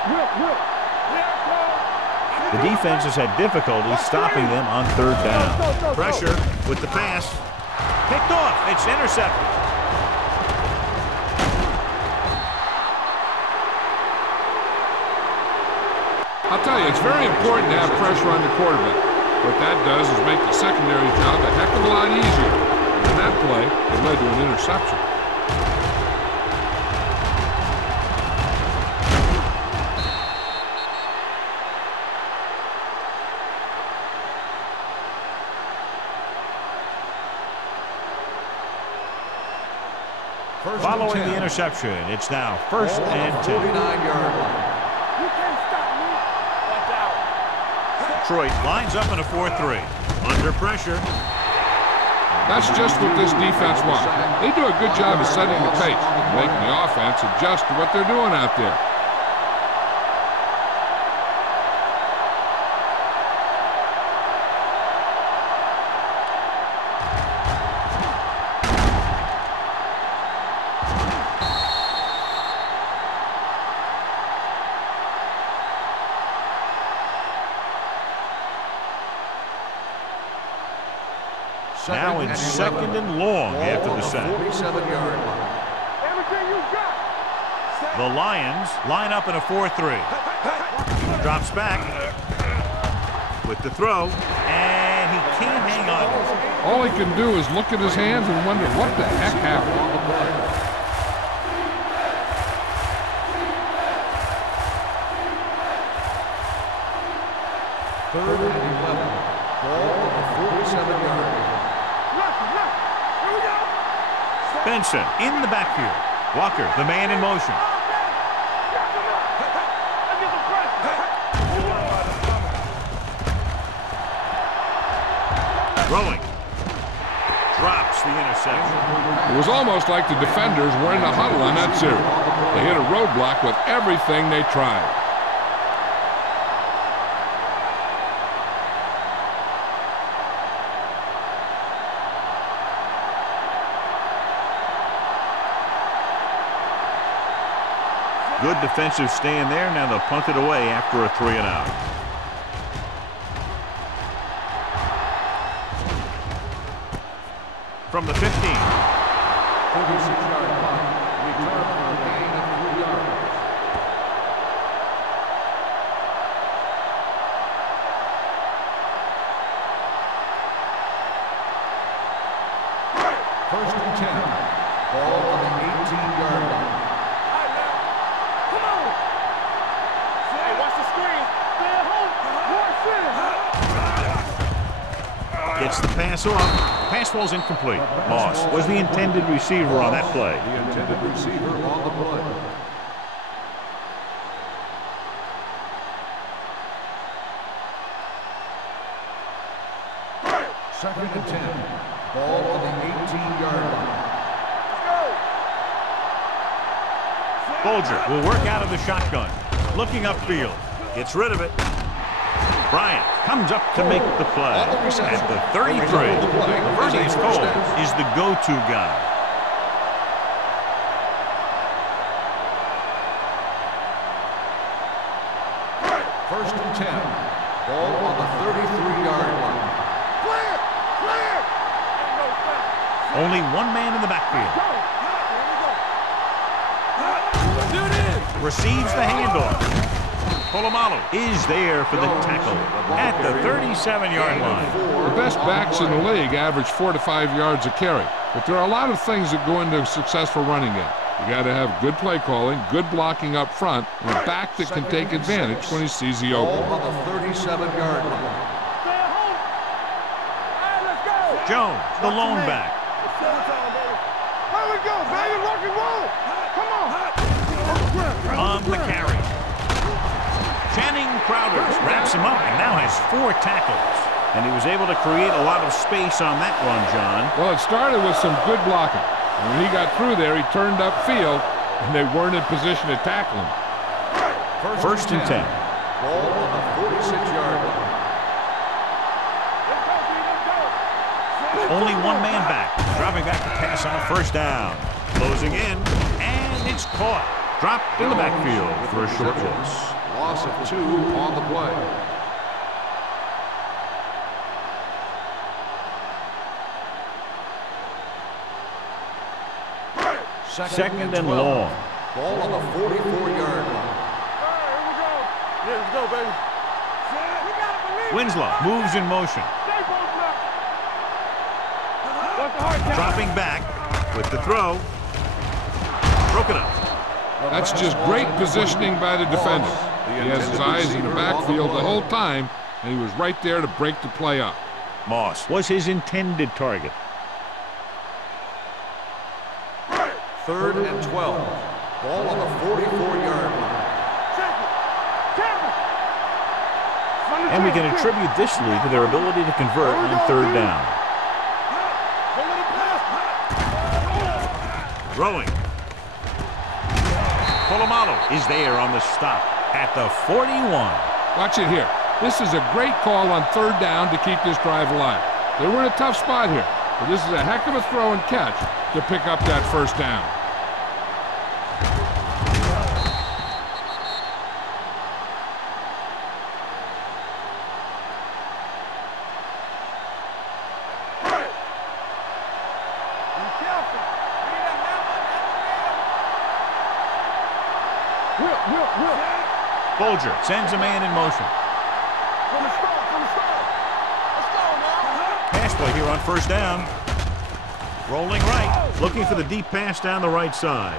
The defense has had difficulty stopping them on third down. Pressure with the pass. Picked off. It's intercepted. I'll tell you, it's very important to have pressure on the quarterback. What that does is make the secondary job a heck of a lot easier. In that play, it led to an interception. Following the interception, it's now first and 10. 49-yard line. You can't stop me. Watch out. Detroit lines up in a 4-3. Under pressure. That's just what this defense wants. They do a good job of setting the pace, making the offense adjust to what they're doing out there. Now it's second and long after the sack. 47-yard line. Everything you got. The Lions line up in a 4-3. Drops back with the throw, and he can't hang on. All he can do is look at his hands and wonder what the heck happened. Third and 11. Ball on the 47-yard line. Here we go. Benson in the backfield. Walker, the man in motion. Throwing. Drops the interception. It was almost like the defenders were in a huddle on that series. They hit a roadblock with everything they tried. Good defensive stand there. Now they'll punt it away after a 3-and-out. From the 15. 46-yard line. Return for a gain of 3 yards. First and 10. Ball on the 18-yard line. Come on. Hey, watch the screen. Stay at home. Gets the pass off. Pass ball's incomplete. Moss was the intended receiver on that play. The intended receiver on the play. Second and 10. Ball on the 18-yard line. Folger will work out of the shotgun. Looking upfield. Gets rid of it. Bryant comes up to make the play. At the 33, Vernius Cole is the go-to guy. First and 10. Ball on the 33-yard line. Clear! Clear! Only one man in the backfield. Here we go. Receives the handoff. Polamalu is there for the tackle at the 37-yard line. The best backs in the league average 4 to 5 yards a carry, but there are a lot of things that go into a successful running game. You got to have good play calling, good blocking up front, and a back that can take advantage when he sees the open. Ball on the 37-yard line. Stay at home. All right, let's go. Jones, the lone back. Here we go, baby. Rock and roll. Come on. On the carry. Channing Crowders wraps him up and now has 4 tackles. And he was able to create a lot of space on that run, John. Well, it started with some good blocking. And when he got through there, he turned upfield, and they weren't in position to tackle him. First and 10. Ball on the 46-yard line. Only one man back. Dropping back to pass on first down. Closing in, and it's caught. Dropped in the backfield for a short loss. Loss of 2 on the play. Second and long. Ball on the 44-yard line. All right, here we go. Yeah, let's go, baby. We gotta believe. Winslow moves in motion. Stay both up. What's the hard count? Dropping back with the throw. Broken up. That's just great positioning by the defender. He has his eyes in the backfield the whole time, and he was right there to break the play up. Moss was his intended target. 3rd and 12. Ball on the 44-yard line. Check it. Camera. And we can attribute this lead to their ability to convert on 3rd down. Throwing. Polamalu is there on the stop at the 41. Watch it here. This is a great call on 3rd down to keep this drive alive. They were in a tough spot here, but this is a heck of a throw and catch to pick up that first down. Bolger sends a man in motion. From the start. Let's go now. Pass play here on first down. Rolling right, looking for the deep pass down the right side.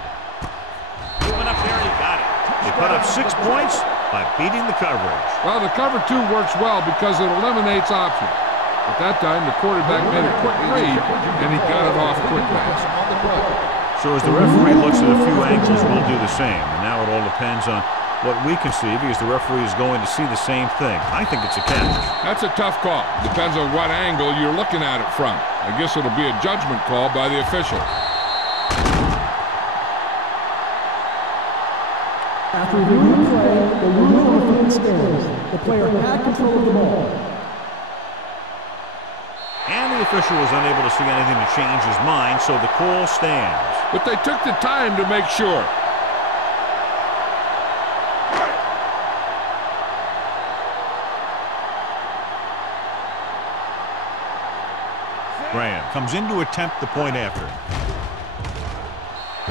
Moving up there, he got it. They put up 6 points by beating the coverage. Well, the cover 2 works well because it eliminates options. At that time, the quarterback made a quick read, and he got it off quickly. So as the referee looks at a few angles, we'll do the same. And now it all depends on what we can see because the referee is going to see the same thing. I think it's a catch. That's a tough call. Depends on what angle you're looking at it from. I guess it'll be a judgment call by the official. After reviewing the play, the rule on the field stands. The player had control of the ball. And the official was unable to see anything to change his mind, so the call stands. But they took the time to make sure. Graham comes in to attempt the point after.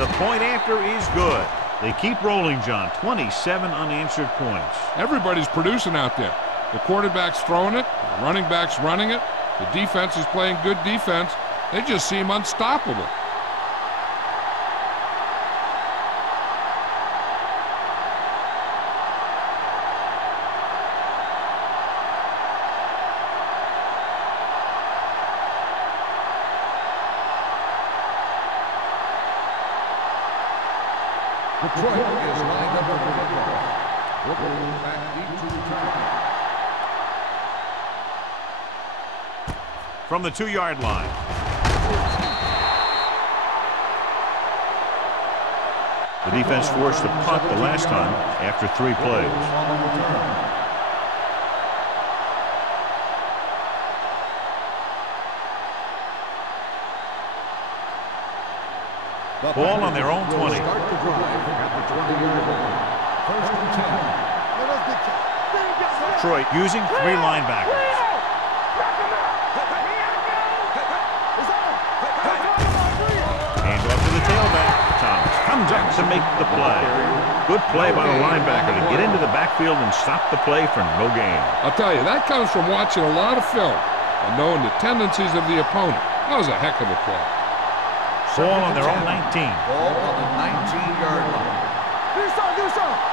The point after is good. They keep rolling, John. 27 unanswered points. Everybody's producing out there. The quarterback's throwing it, the running back's running it, the defense is playing good defense. They just seem unstoppable. Detroit is lined up for the kickoff. Looking back deep to return. From the 2-yard line. The defense forced a punt the last time after 3 plays. Ball on their own 20. Start the drive at the 20-yard line. First and 10. Detroit using 3 linebackers. Hands off to the tailback. Thomas comes up to make the play. Good play by the linebacker to get into the backfield and stop the play for no gain. I'll tell you, that comes from watching a lot of film and knowing the tendencies of the opponent. That was a heck of a play. Ball on their own 19. Ball on the 19-yard line. Do something.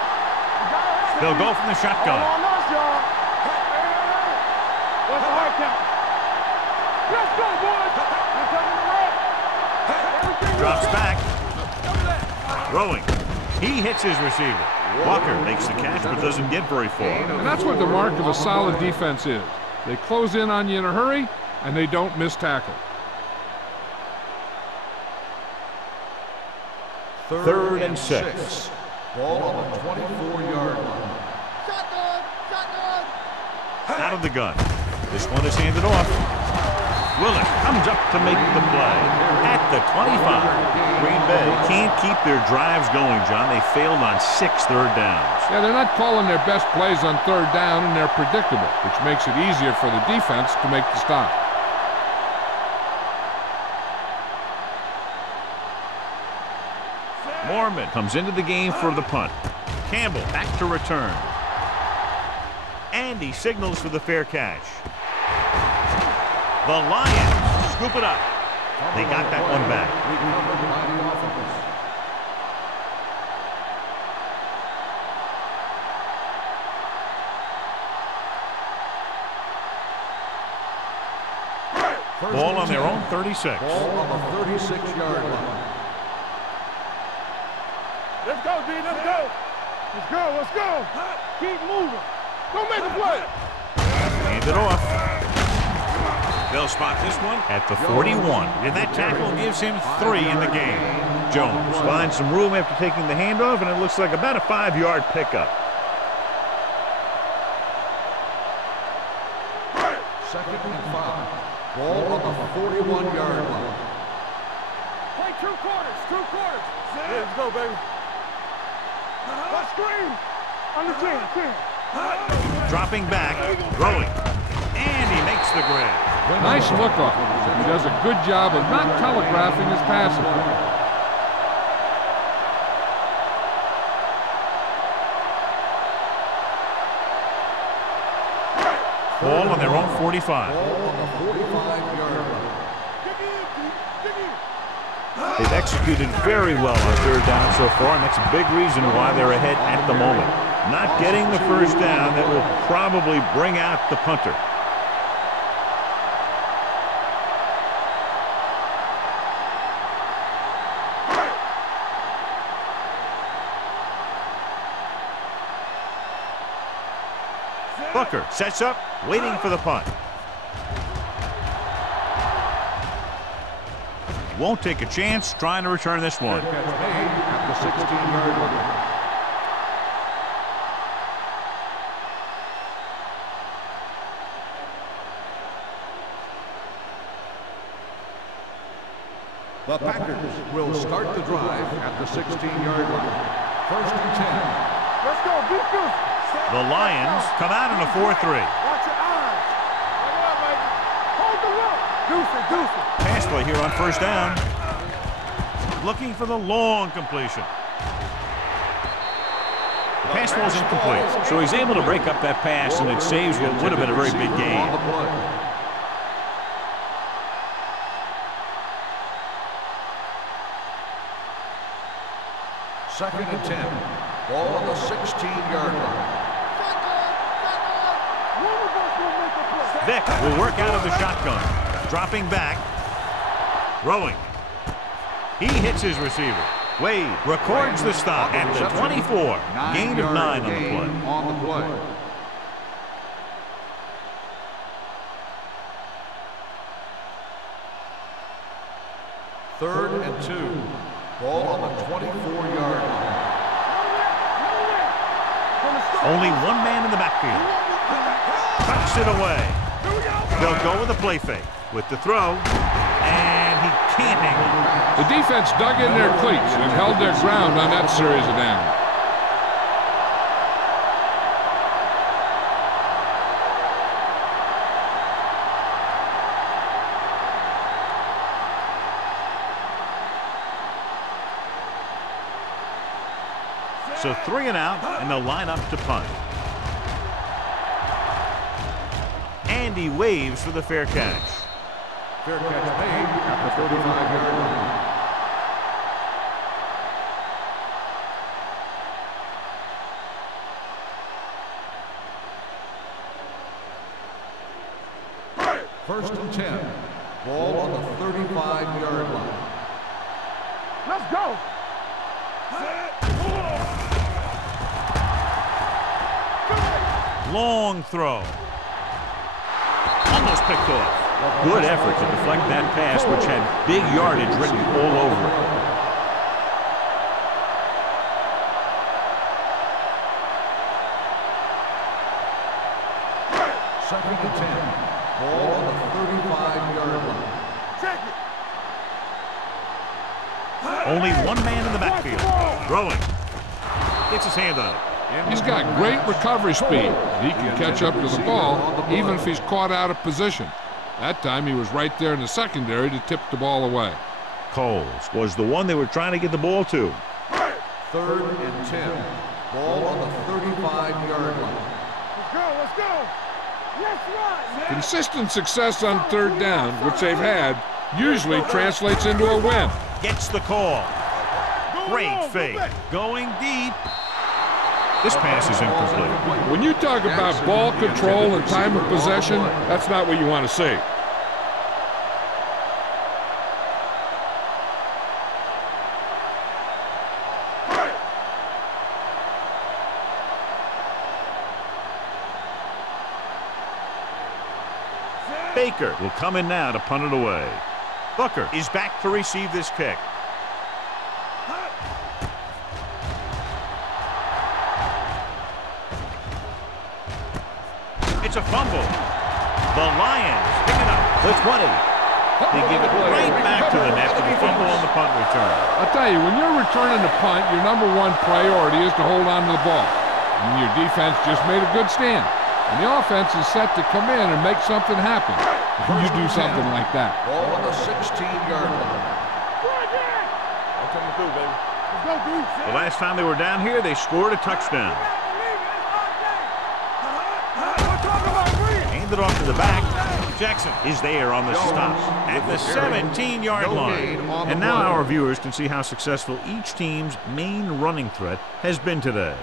They'll go from the shotgun. All on us, y'all. What's the hard count? Let's go, boys. We're coming to roll. Drops back. Throwing. He hits his receiver. Walker makes the catch but doesn't get very far. And that's what the mark of a solid defense is. They close in on you in a hurry, and they don't miss tackle. Third and 6. Ball on the 24-yard line. Shotgun. Out of the gun. This one is handed off. Willett comes up to make the play at the 25. Green Bay can't keep their drives going, John. They failed on 6 third downs. Yeah, they're not calling their best plays on third down, and they're predictable, which makes it easier for the defense to make the stop. Mormon comes into the game for the punt. Campbell back to return. And he signals for the fair catch. The Lions scoop it up. They got that one back. Ball on their own 36. Ball on the 36-yard line. Let's go, D. Let's go. Keep moving. Don't make a play. Hand it off. They'll spot this one at the 41. And that tackle gives him 3 in the game. Jones finds some room after taking the handoff, and it looks like about a 5-yard pickup. Second and 5. Ball on the 41-yard line. Play 2 quarters. Let's go, baby. Let's screen. On the 10. Dropping back, throwing, and he makes the grab. Nice look off. He does a good job of not telegraphing his passing. Ball on their own 45. Ball on the 45-yard line. They've executed very well on third down so far, and that's a big reason why they're ahead at the moment. Not getting the first down that will probably bring out the punter. Booker sets up, waiting for the punt. Won't take a chance trying to return this one. Catch made at the 16-yard line. The Packers will start the drive at the 16-yard line. First and 10. Let's go. Be good. The Lions come out in a 4-3. Watch your eyes. Baby. Hold the rope. Deuce it. Pass play here on first down. Looking for the long completion. The pass ball's incomplete, so he's able to break up that pass, and it saves what would have been a very big gain. Second and 10. Ball on the 16-yard line. Vick will work out of the shotgun. Dropping back. Throwing. He hits his receiver. Wade records the stop at the 24. Gain of 9 on the play. Third and 2. Ball on the 24-yard line. Only one man in the backfield. Tucks it away. They'll go with a play fake with the throw, and he can't hang on. The defense dug in their cleats and held their ground on that series of downs. So 3 and out, and they'll line up to punt. And he waves for the fair catch. Fair catch made at the 35-yard line. First and 10. Ball on the 35-yard line. Let's go. Long throw. Almost picked off. Good effort to deflect that pass, which had big yardage written all over it. Second and 10. Ball on the 35-yard line. Check it. Only one man in the backfield. Throwing. Gets his hand on it. He's got great recovery speed. He can catch up to the ball even if he's caught out of position. That time he was right there in the secondary to tip the ball away. Coles was the one they were trying to get the ball to. Third and 10. Ball on the 35-yard line. Let's go. Let's go. Let's run. Consistent success on third down, which they've had, usually translates into a win. Gets the call. Great fake. Going deep. This pass is incomplete. When you talk about ball control and time of possession, that's not what you want to see. Baker will come in now to punt it away. Booker is back to receive this kick. It's a fumble. The Lions pick it up. The 20. They give it right back to them after the fumble on the punt return. I'll tell you, when you're returning the punt, your number one priority is to hold on to the ball. And your defense just made a good stand. And the offense is set to come in and make something happen. You do something like that. Ball on the 16-yard line. I'm coming through, baby. Let's go, dude. The last time they were down here, they scored a touchdown. Hand it off to the back. Jackson is there on the stop at the 17-yard line. And now our viewers can see how successful each team's main running threat has been today.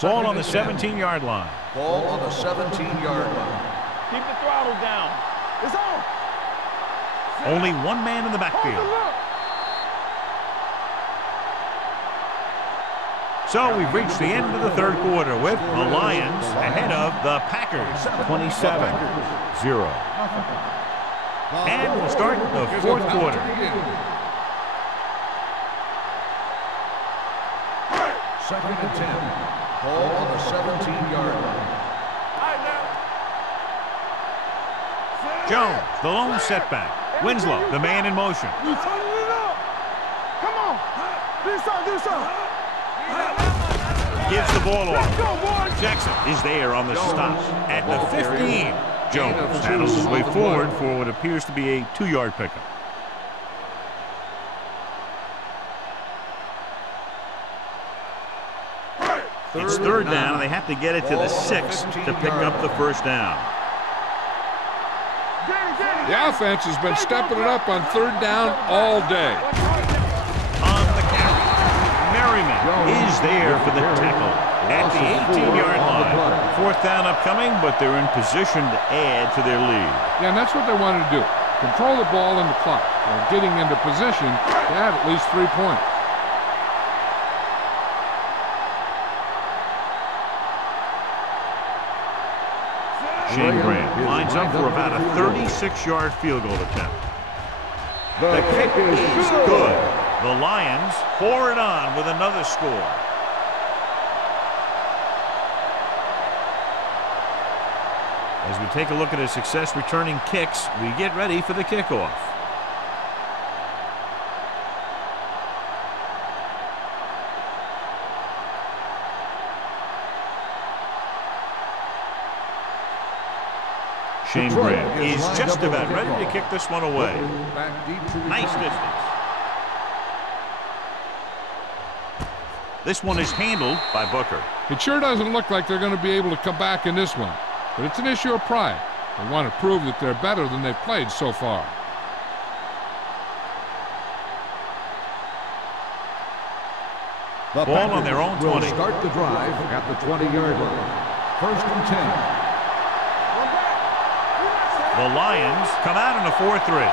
Ball on the 17-yard line. Ball on the 17-yard line. Keep the throttle down. It's on. Only one man in the backfield. So we've reached the end of the third quarter with the Lions ahead of the Packers 27-0. And we'll start the fourth quarter. Second and 10. Ball on the 17-yard line. Jones, the lone setback. Winslow, the man in motion. You turning it up. Come on. Do something. Gives the ball Let's off. go, boys. Jackson is there on the stop at the 15. Jones paddles his way forward for what appears to be a 2-yard pickup. It's third down, and they have to get it to the 6 to pick up the first down. The offense has been stepping it up on third down all day. On the carry, Merriman is there for the tackle at the 18-yard line. Fourth down upcoming, but they're in position to add to their lead. Yeah, and that's what they wanted to do. Control the ball and the clock while getting into position to add at least 3 points. Shane Graham lines up for about a 36-yard field goal attempt. The kick is good. The Lions pour it on with another score. As we take a look at his success returning kicks, we get ready for the kickoff. Shane Graham is just about ready to kick this one away. Nice distance. This one is handled by Booker. It sure doesn't look like they're going to be able to come back in this one, but it's an issue of pride. They want to prove that they're better than they've played so far. The Ball on their own 20. Will start the drive at the 20-yard line. 1st and 10. The Lions come out in a 4-3.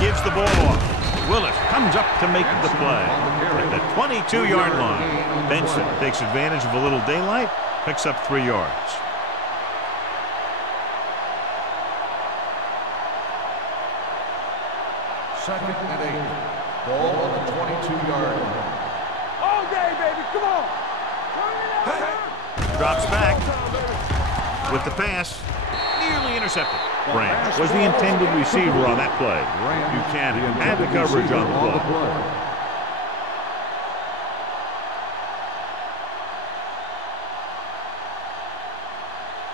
Gives the ball off. Willis comes up to make the play at the 22-yard line. Benson takes advantage of a little daylight, picks up 3 yards. Second and 8. Ball on the 22-yard line. All day, baby. Come on. Drops back with the pass. Nearly intercepted. Branch was the intended receiver on that play. Buchanan had the coverage on the play.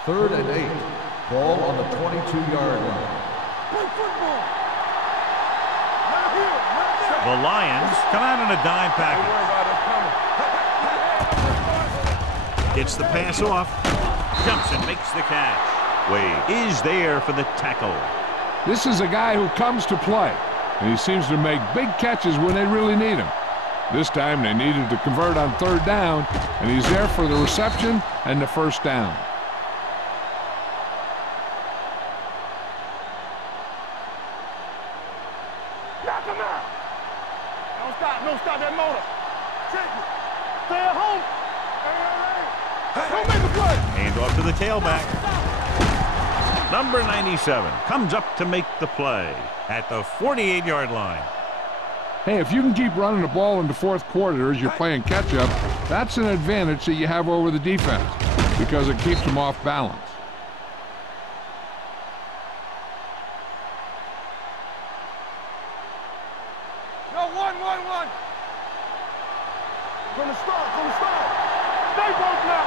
3rd and 8. Ball on the 22-yard line. Play football. The Lions come out in a dime package. Gets the pass off. Jumps and makes the catch. Wade is there for the tackle. This is a guy who comes to play, and he seems to make big catches when they really need him. This time they needed to convert on 3rd down, and he's there for the reception and the 1st down. Knock him out. Don't stop that motor. Check it. Stay at home. Don't make a play. Hand off to the tailback. Number 97 comes up to make the play at the 48-yard line. Hey, if you can keep running the ball in the 4th quarter as you're playing catch-up, that's an advantage that you have over the defense because it keeps them off balance. No, 1-1-1. From the start. Stay both now.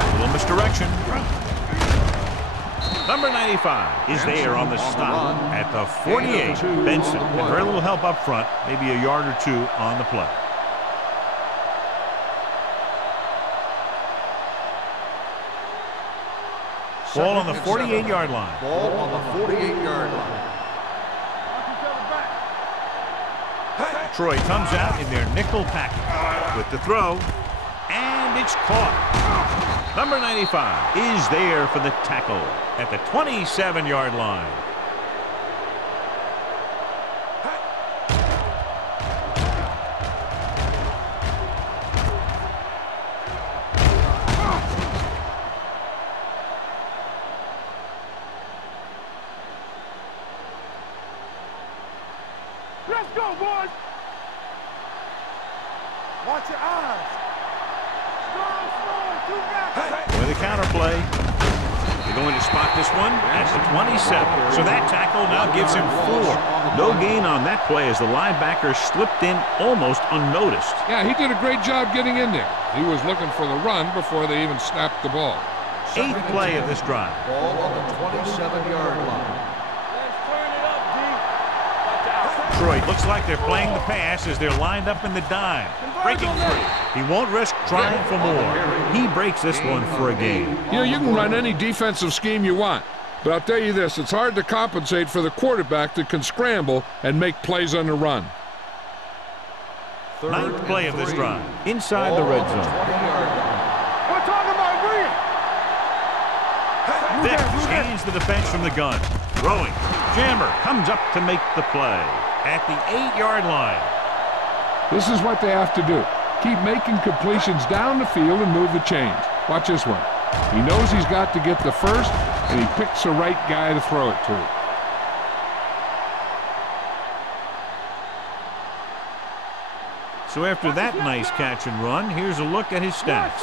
A little misdirection. Number 95 is there on the stop at the 48. Benson had very little help up front, maybe a yard or 2 on the play. Ball on the 48-yard line. Ball on the 48-yard line. Troy comes out in their nickel package with the throw, and it's caught. Number 95 is there for the tackle at the 27-yard line. Let's go, boys. Watch your eyes. With a counter play, they're going to spot this one at the 27. So that tackle now gives him 4. No gain on that play as the linebacker slipped in almost unnoticed. Yeah, he did a great job getting in there. He was looking for the run before they even snapped the ball. 8th play of this drive. Ball on the 27-yard line. Let's turn it up, D. Watch out. Detroit looks like they're playing the pass as they're lined up in the dime. Breaking free. He won't risk trying for more. He breaks this one for a gain. You know, you can run any defensive scheme you want, but I'll tell you this, it's hard to compensate for the quarterback that can scramble and make plays on the run. 9th play of this drive. Inside the red zone. We're talking about Green. Vick scans the defense from the gun. Throwing. Jammer comes up to make the play at the 8-yard line. This is what they have to do. Keep making completions down the field and move the chains. Watch this one. He knows he's got to get the first, and he picks the right guy to throw it to. So after that nice catch and run, here's a look at his stats.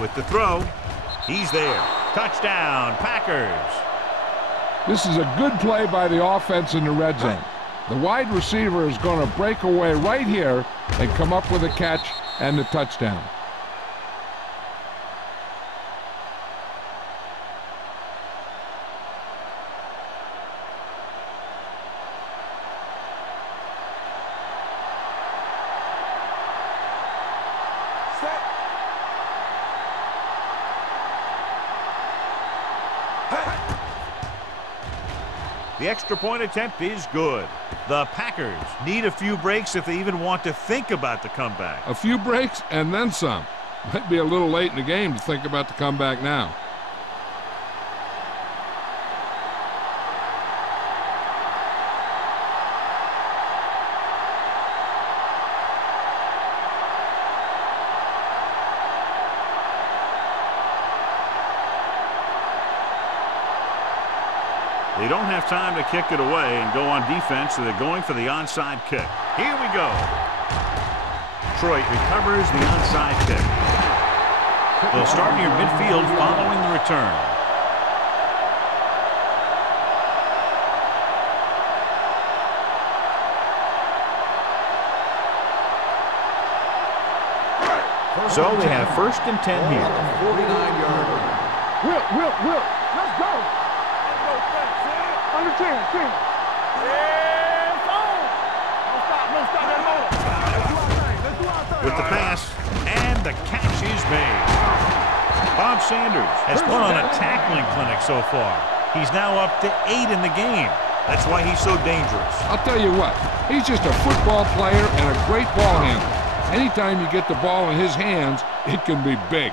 With the throw, he's there. Touchdown, Packers. This is a good play by the offense in the red zone. The wide receiver is going to break away right here and come up with a catch and the touchdown. The extra point attempt is good. The Packers need a few breaks if they even want to think about the comeback. A few breaks and then some. Might be a little late in the game to think about the comeback now. They don't have time to kick it away and go on defense, so they're going for the onside kick. Here we go. Detroit recovers the onside kick. They'll start near midfield following the return. So they have 1st and 10 here. 49-yard line. Will, let's go. Under 10. Yeah, it's on. Don't stop that motor. Let's do our thing. With the pass, and the catch is made. Bob Sanders has put on a tackling clinic so far. He's now up to 8 in the game. That's why he's so dangerous. I'll tell you what, he's just a football player and a great ball handler. Anytime you get the ball in his hands, it can be big.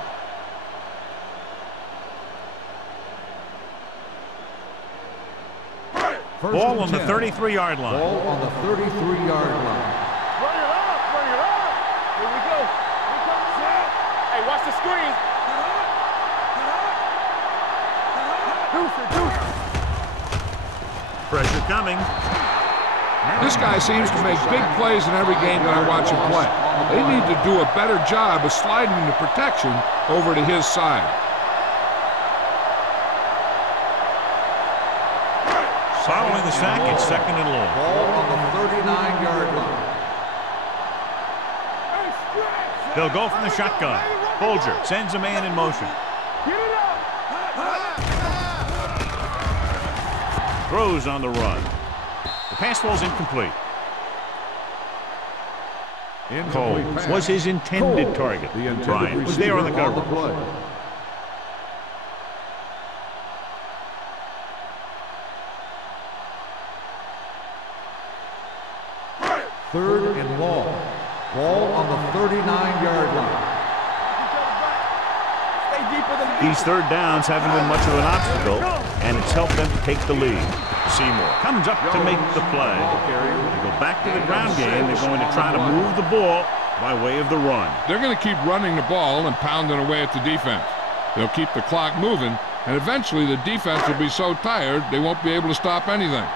Ball on the 33-yard line. Ball on the 33-yard line. Bring it up. Here we go. Hey, watch the screen. Deuce. Pressure coming. This guy seems to make big plays in every game that I watch him play. They need to do a better job of sliding the protection over to his side. Following the sack, it's 2nd and long. Ball on the 39-yard line. They'll go from the shotgun. Bolger sends a man in motion. Get it up. Throws on the run. The pass falls incomplete. Coles was his intended target. Bryant was there on the cover. Third and long. Ball on the 39-yard line. These third downs haven't been much of an obstacle, and it's helped them to take the lead. Seymour comes up to make the play. They go back to the ground game. They're going to try to move the ball by way of the run. They're going to keep running the ball and pounding away at the defense. They'll keep the clock moving, and eventually the defense will be so tired they won't be able to stop anything.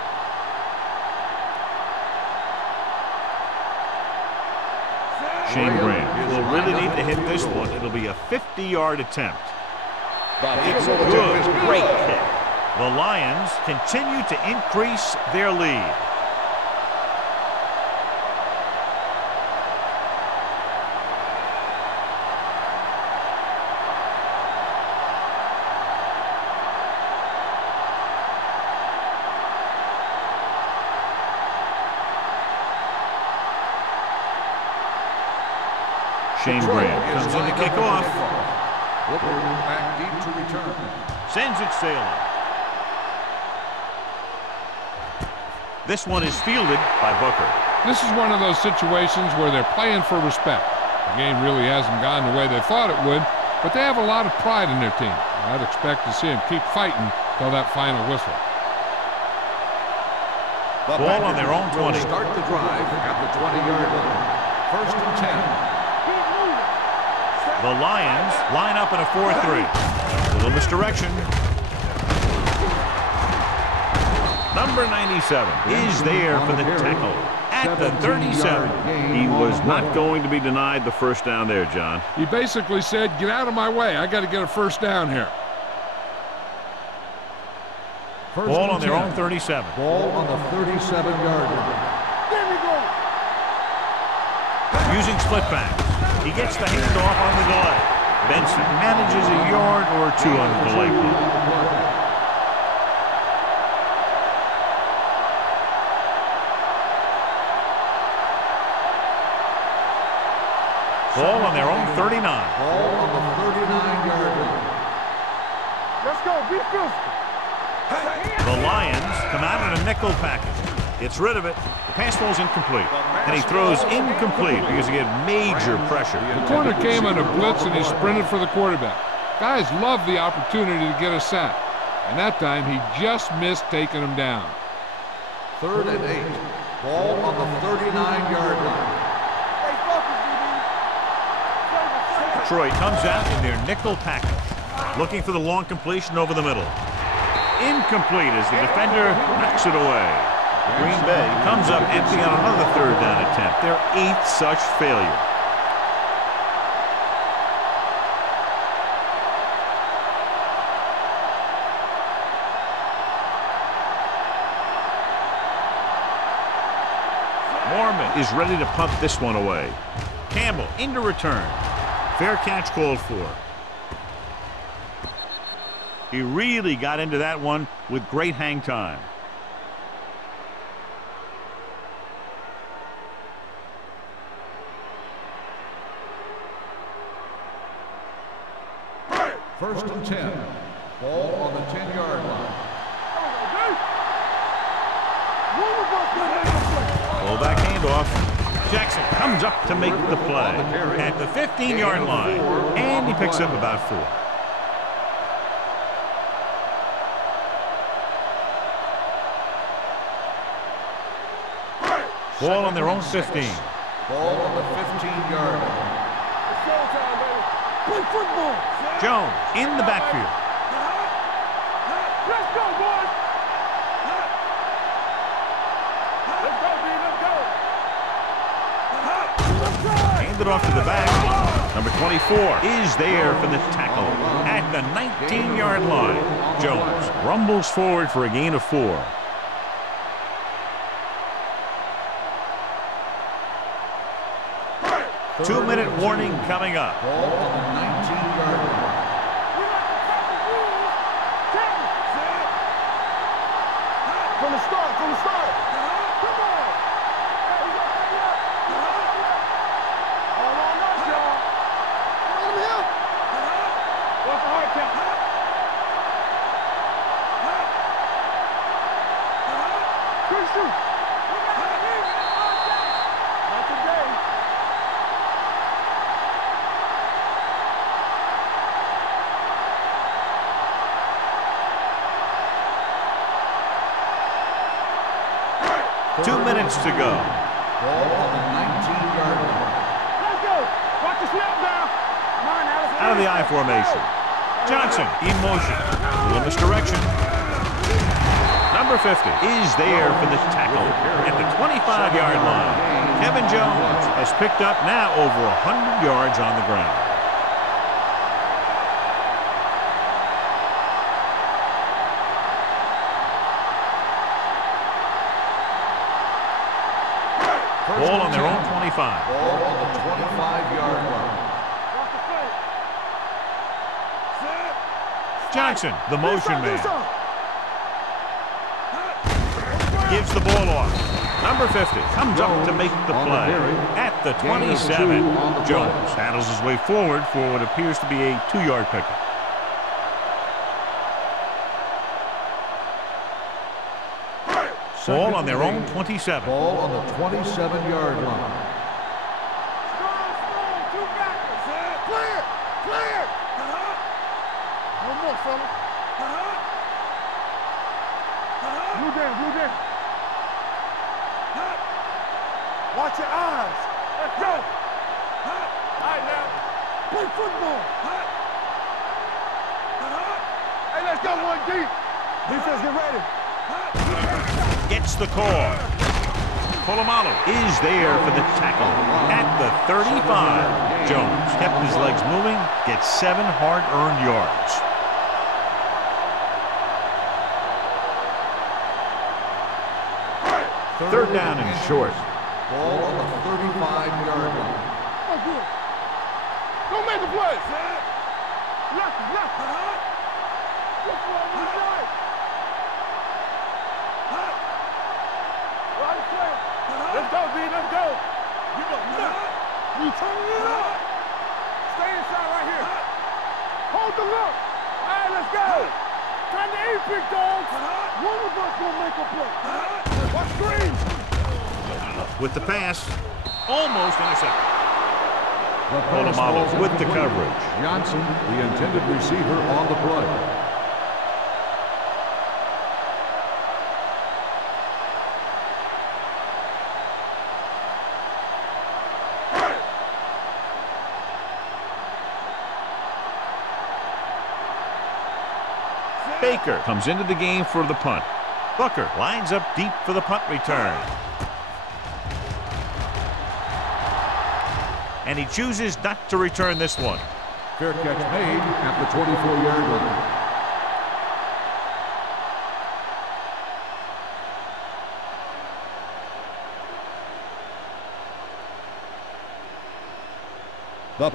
Shane Graham will really need to hit this one. It'll be a 50-yard attempt. It's good. Great kick. The Lions continue to increase their lead. Shane Graham comes in to kick off. Back deep to return. Sends it sailing. This one is fielded by Booker. This is one of those situations where they're playing for respect. The game really hasn't gone the way they thought it would, but they have a lot of pride in their team. I'd expect to see them keep fighting till that final whistle. Ball on their own 20. Start the drive at the 20-yard line. 1st and 10. The Lions line up in a 4-3. A little misdirection. Number 97 is there for the tackle at the 37. He was not going to be denied the first down there, John. He basically said, get out of my way. I got to get a first down here. Ball on their own 37. Ball on the 37-yard line. There we go. Using split backs. He gets the handoff on the delay. Benson manages a yard or two on the delay play. Ball on their own 39. Ball on the 39-yard line. Let's go. Be physical. The Lions come out in a nickel package. Gets rid of it. The pass ball's incomplete. And he throws incomplete because he had major pressure. The corner came on a blitz and he sprinted for the quarterback. Guys love the opportunity to get a sack. And that time he just missed taking him down. 3rd and 8. Ball on the 39-yard line. Hey, focus, DB. Detroit comes out in their nickel package. Looking for the long completion over the middle. Incomplete as the defender knocks it away. Green Bay comes up empty on another 3rd down attempt. Their 8th such failure. Mormon is ready to punt this one away. Campbell into return. Fair catch called for. He really got into that one with great hang time. First and 10. Ball on the 10-yard line. Fullback handoff. Jackson comes up to make the play at the 15-yard line, and he picks up about 4. Ball on their own 15. Ball on the 15-yard line. Play football. Jones in the backfield. Let's go, boys. Let's go, B. Let's go. Handed off to the back. Number 24 is there for the tackle at the 19-yard line. Jones rumbles forward for a gain of 4. Two-minute warning coming up. Ball on the 19-yard line. From the start. Come on. All on us, y'all. Let him help. What's the hard count? Good shoot. Not today. Two minutes to go. Ball on the 19-yard line. Let's go. Watch the snap now. Come on, Alice. Out of the I formation. Johnson in motion. A little misdirection. Number 50 is there for the tackle at the 25-yard line. Kevin Jones has picked up now over 100 yards on the ground. Ball on their own 25. Ball on the 25-yard line. Watch the play. Johnson, the motion man, gives the ball off. Number 50 comes up to make the play at the 27. Jones handles his way forward for what appears to be a 2-yard pickup. Ball on their own 27. Ball on the 27-yard line. Strong. Two backers. Clear. One more, fella. Blue down. Watch your eyes. Let's go. All right, now. Play football. Hey, let's go one deep. Defense, get ready. gets the call. Polamalu is there for the tackle at the 35. Jones kept his legs moving, gets 7 hard-earned yards. Third down and short. Ball on the 35-yard line. Oh, good. Don't make a play. Left. This one, this right. Right play. Let's go, B. Let's go. You turning it up. Stay inside right here. Hold the look. All right, let's go. Time to eat, big dogs. One of us will make a play. Watch screen. With the pass, almost intercepted. Polamalu with the coverage. Johnson, the intended receiver, on the play. Baker comes into the game for the punt. Booker lines up deep for the punt return. And he chooses not to return this one. Fair catch made at the 24-yard line.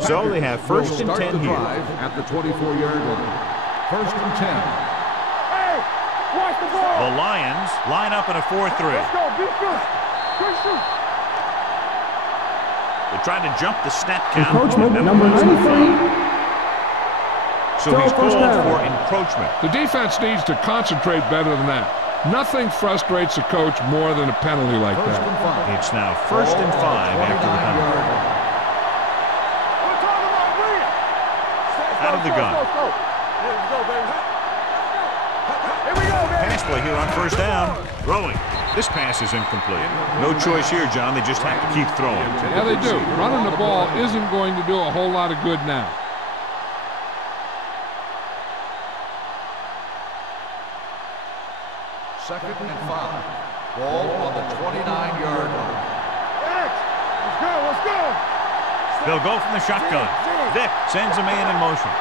So they have first and 10 here. At the 24-yard line. First and 10. Hey, watch the ball. The Lions line up in a 4-3. Let's go, be good. Good shoot. They're trying to jump the snap count. Encroachment, number 93. So he's called for encroachment. The defense needs to concentrate better than that. Nothing frustrates a coach more than a penalty like that. It's now first and 5 after the penalty. We're talking about William. Out of the gun. Let's go, baby. Here we go, baby. Pass play here on first down. Throwing. This pass is incomplete. No choice here, John. They just have to keep throwing. Yeah, they do. Running the ball isn't going to do a whole lot of good now. Second and 5. Ball on the 29-yard line. Let's go, let's go. They'll go from the shotgun. Vic sends a man in motion.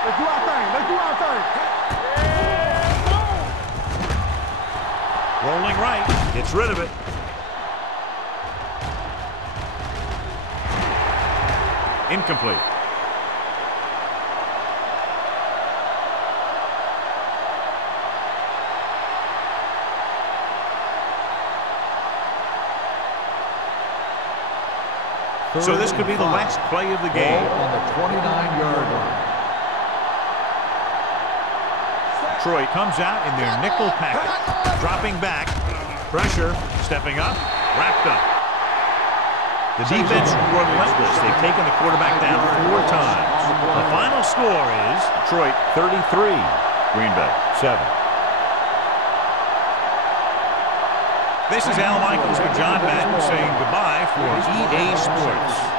Let's do our thing. Let's do our thing. Rolling right. Gets rid of it. Incomplete. So this could be the last play of the game. On the 29-yard line. Detroit comes out in their nickel package. Dropping back. Pressure. Stepping up. Wrapped up. The defense relentless. They've taken the quarterback down 4 times. The final score is Detroit 33. Green Bay 7. This is Al Michaels with John Madden saying goodbye for EA Sports.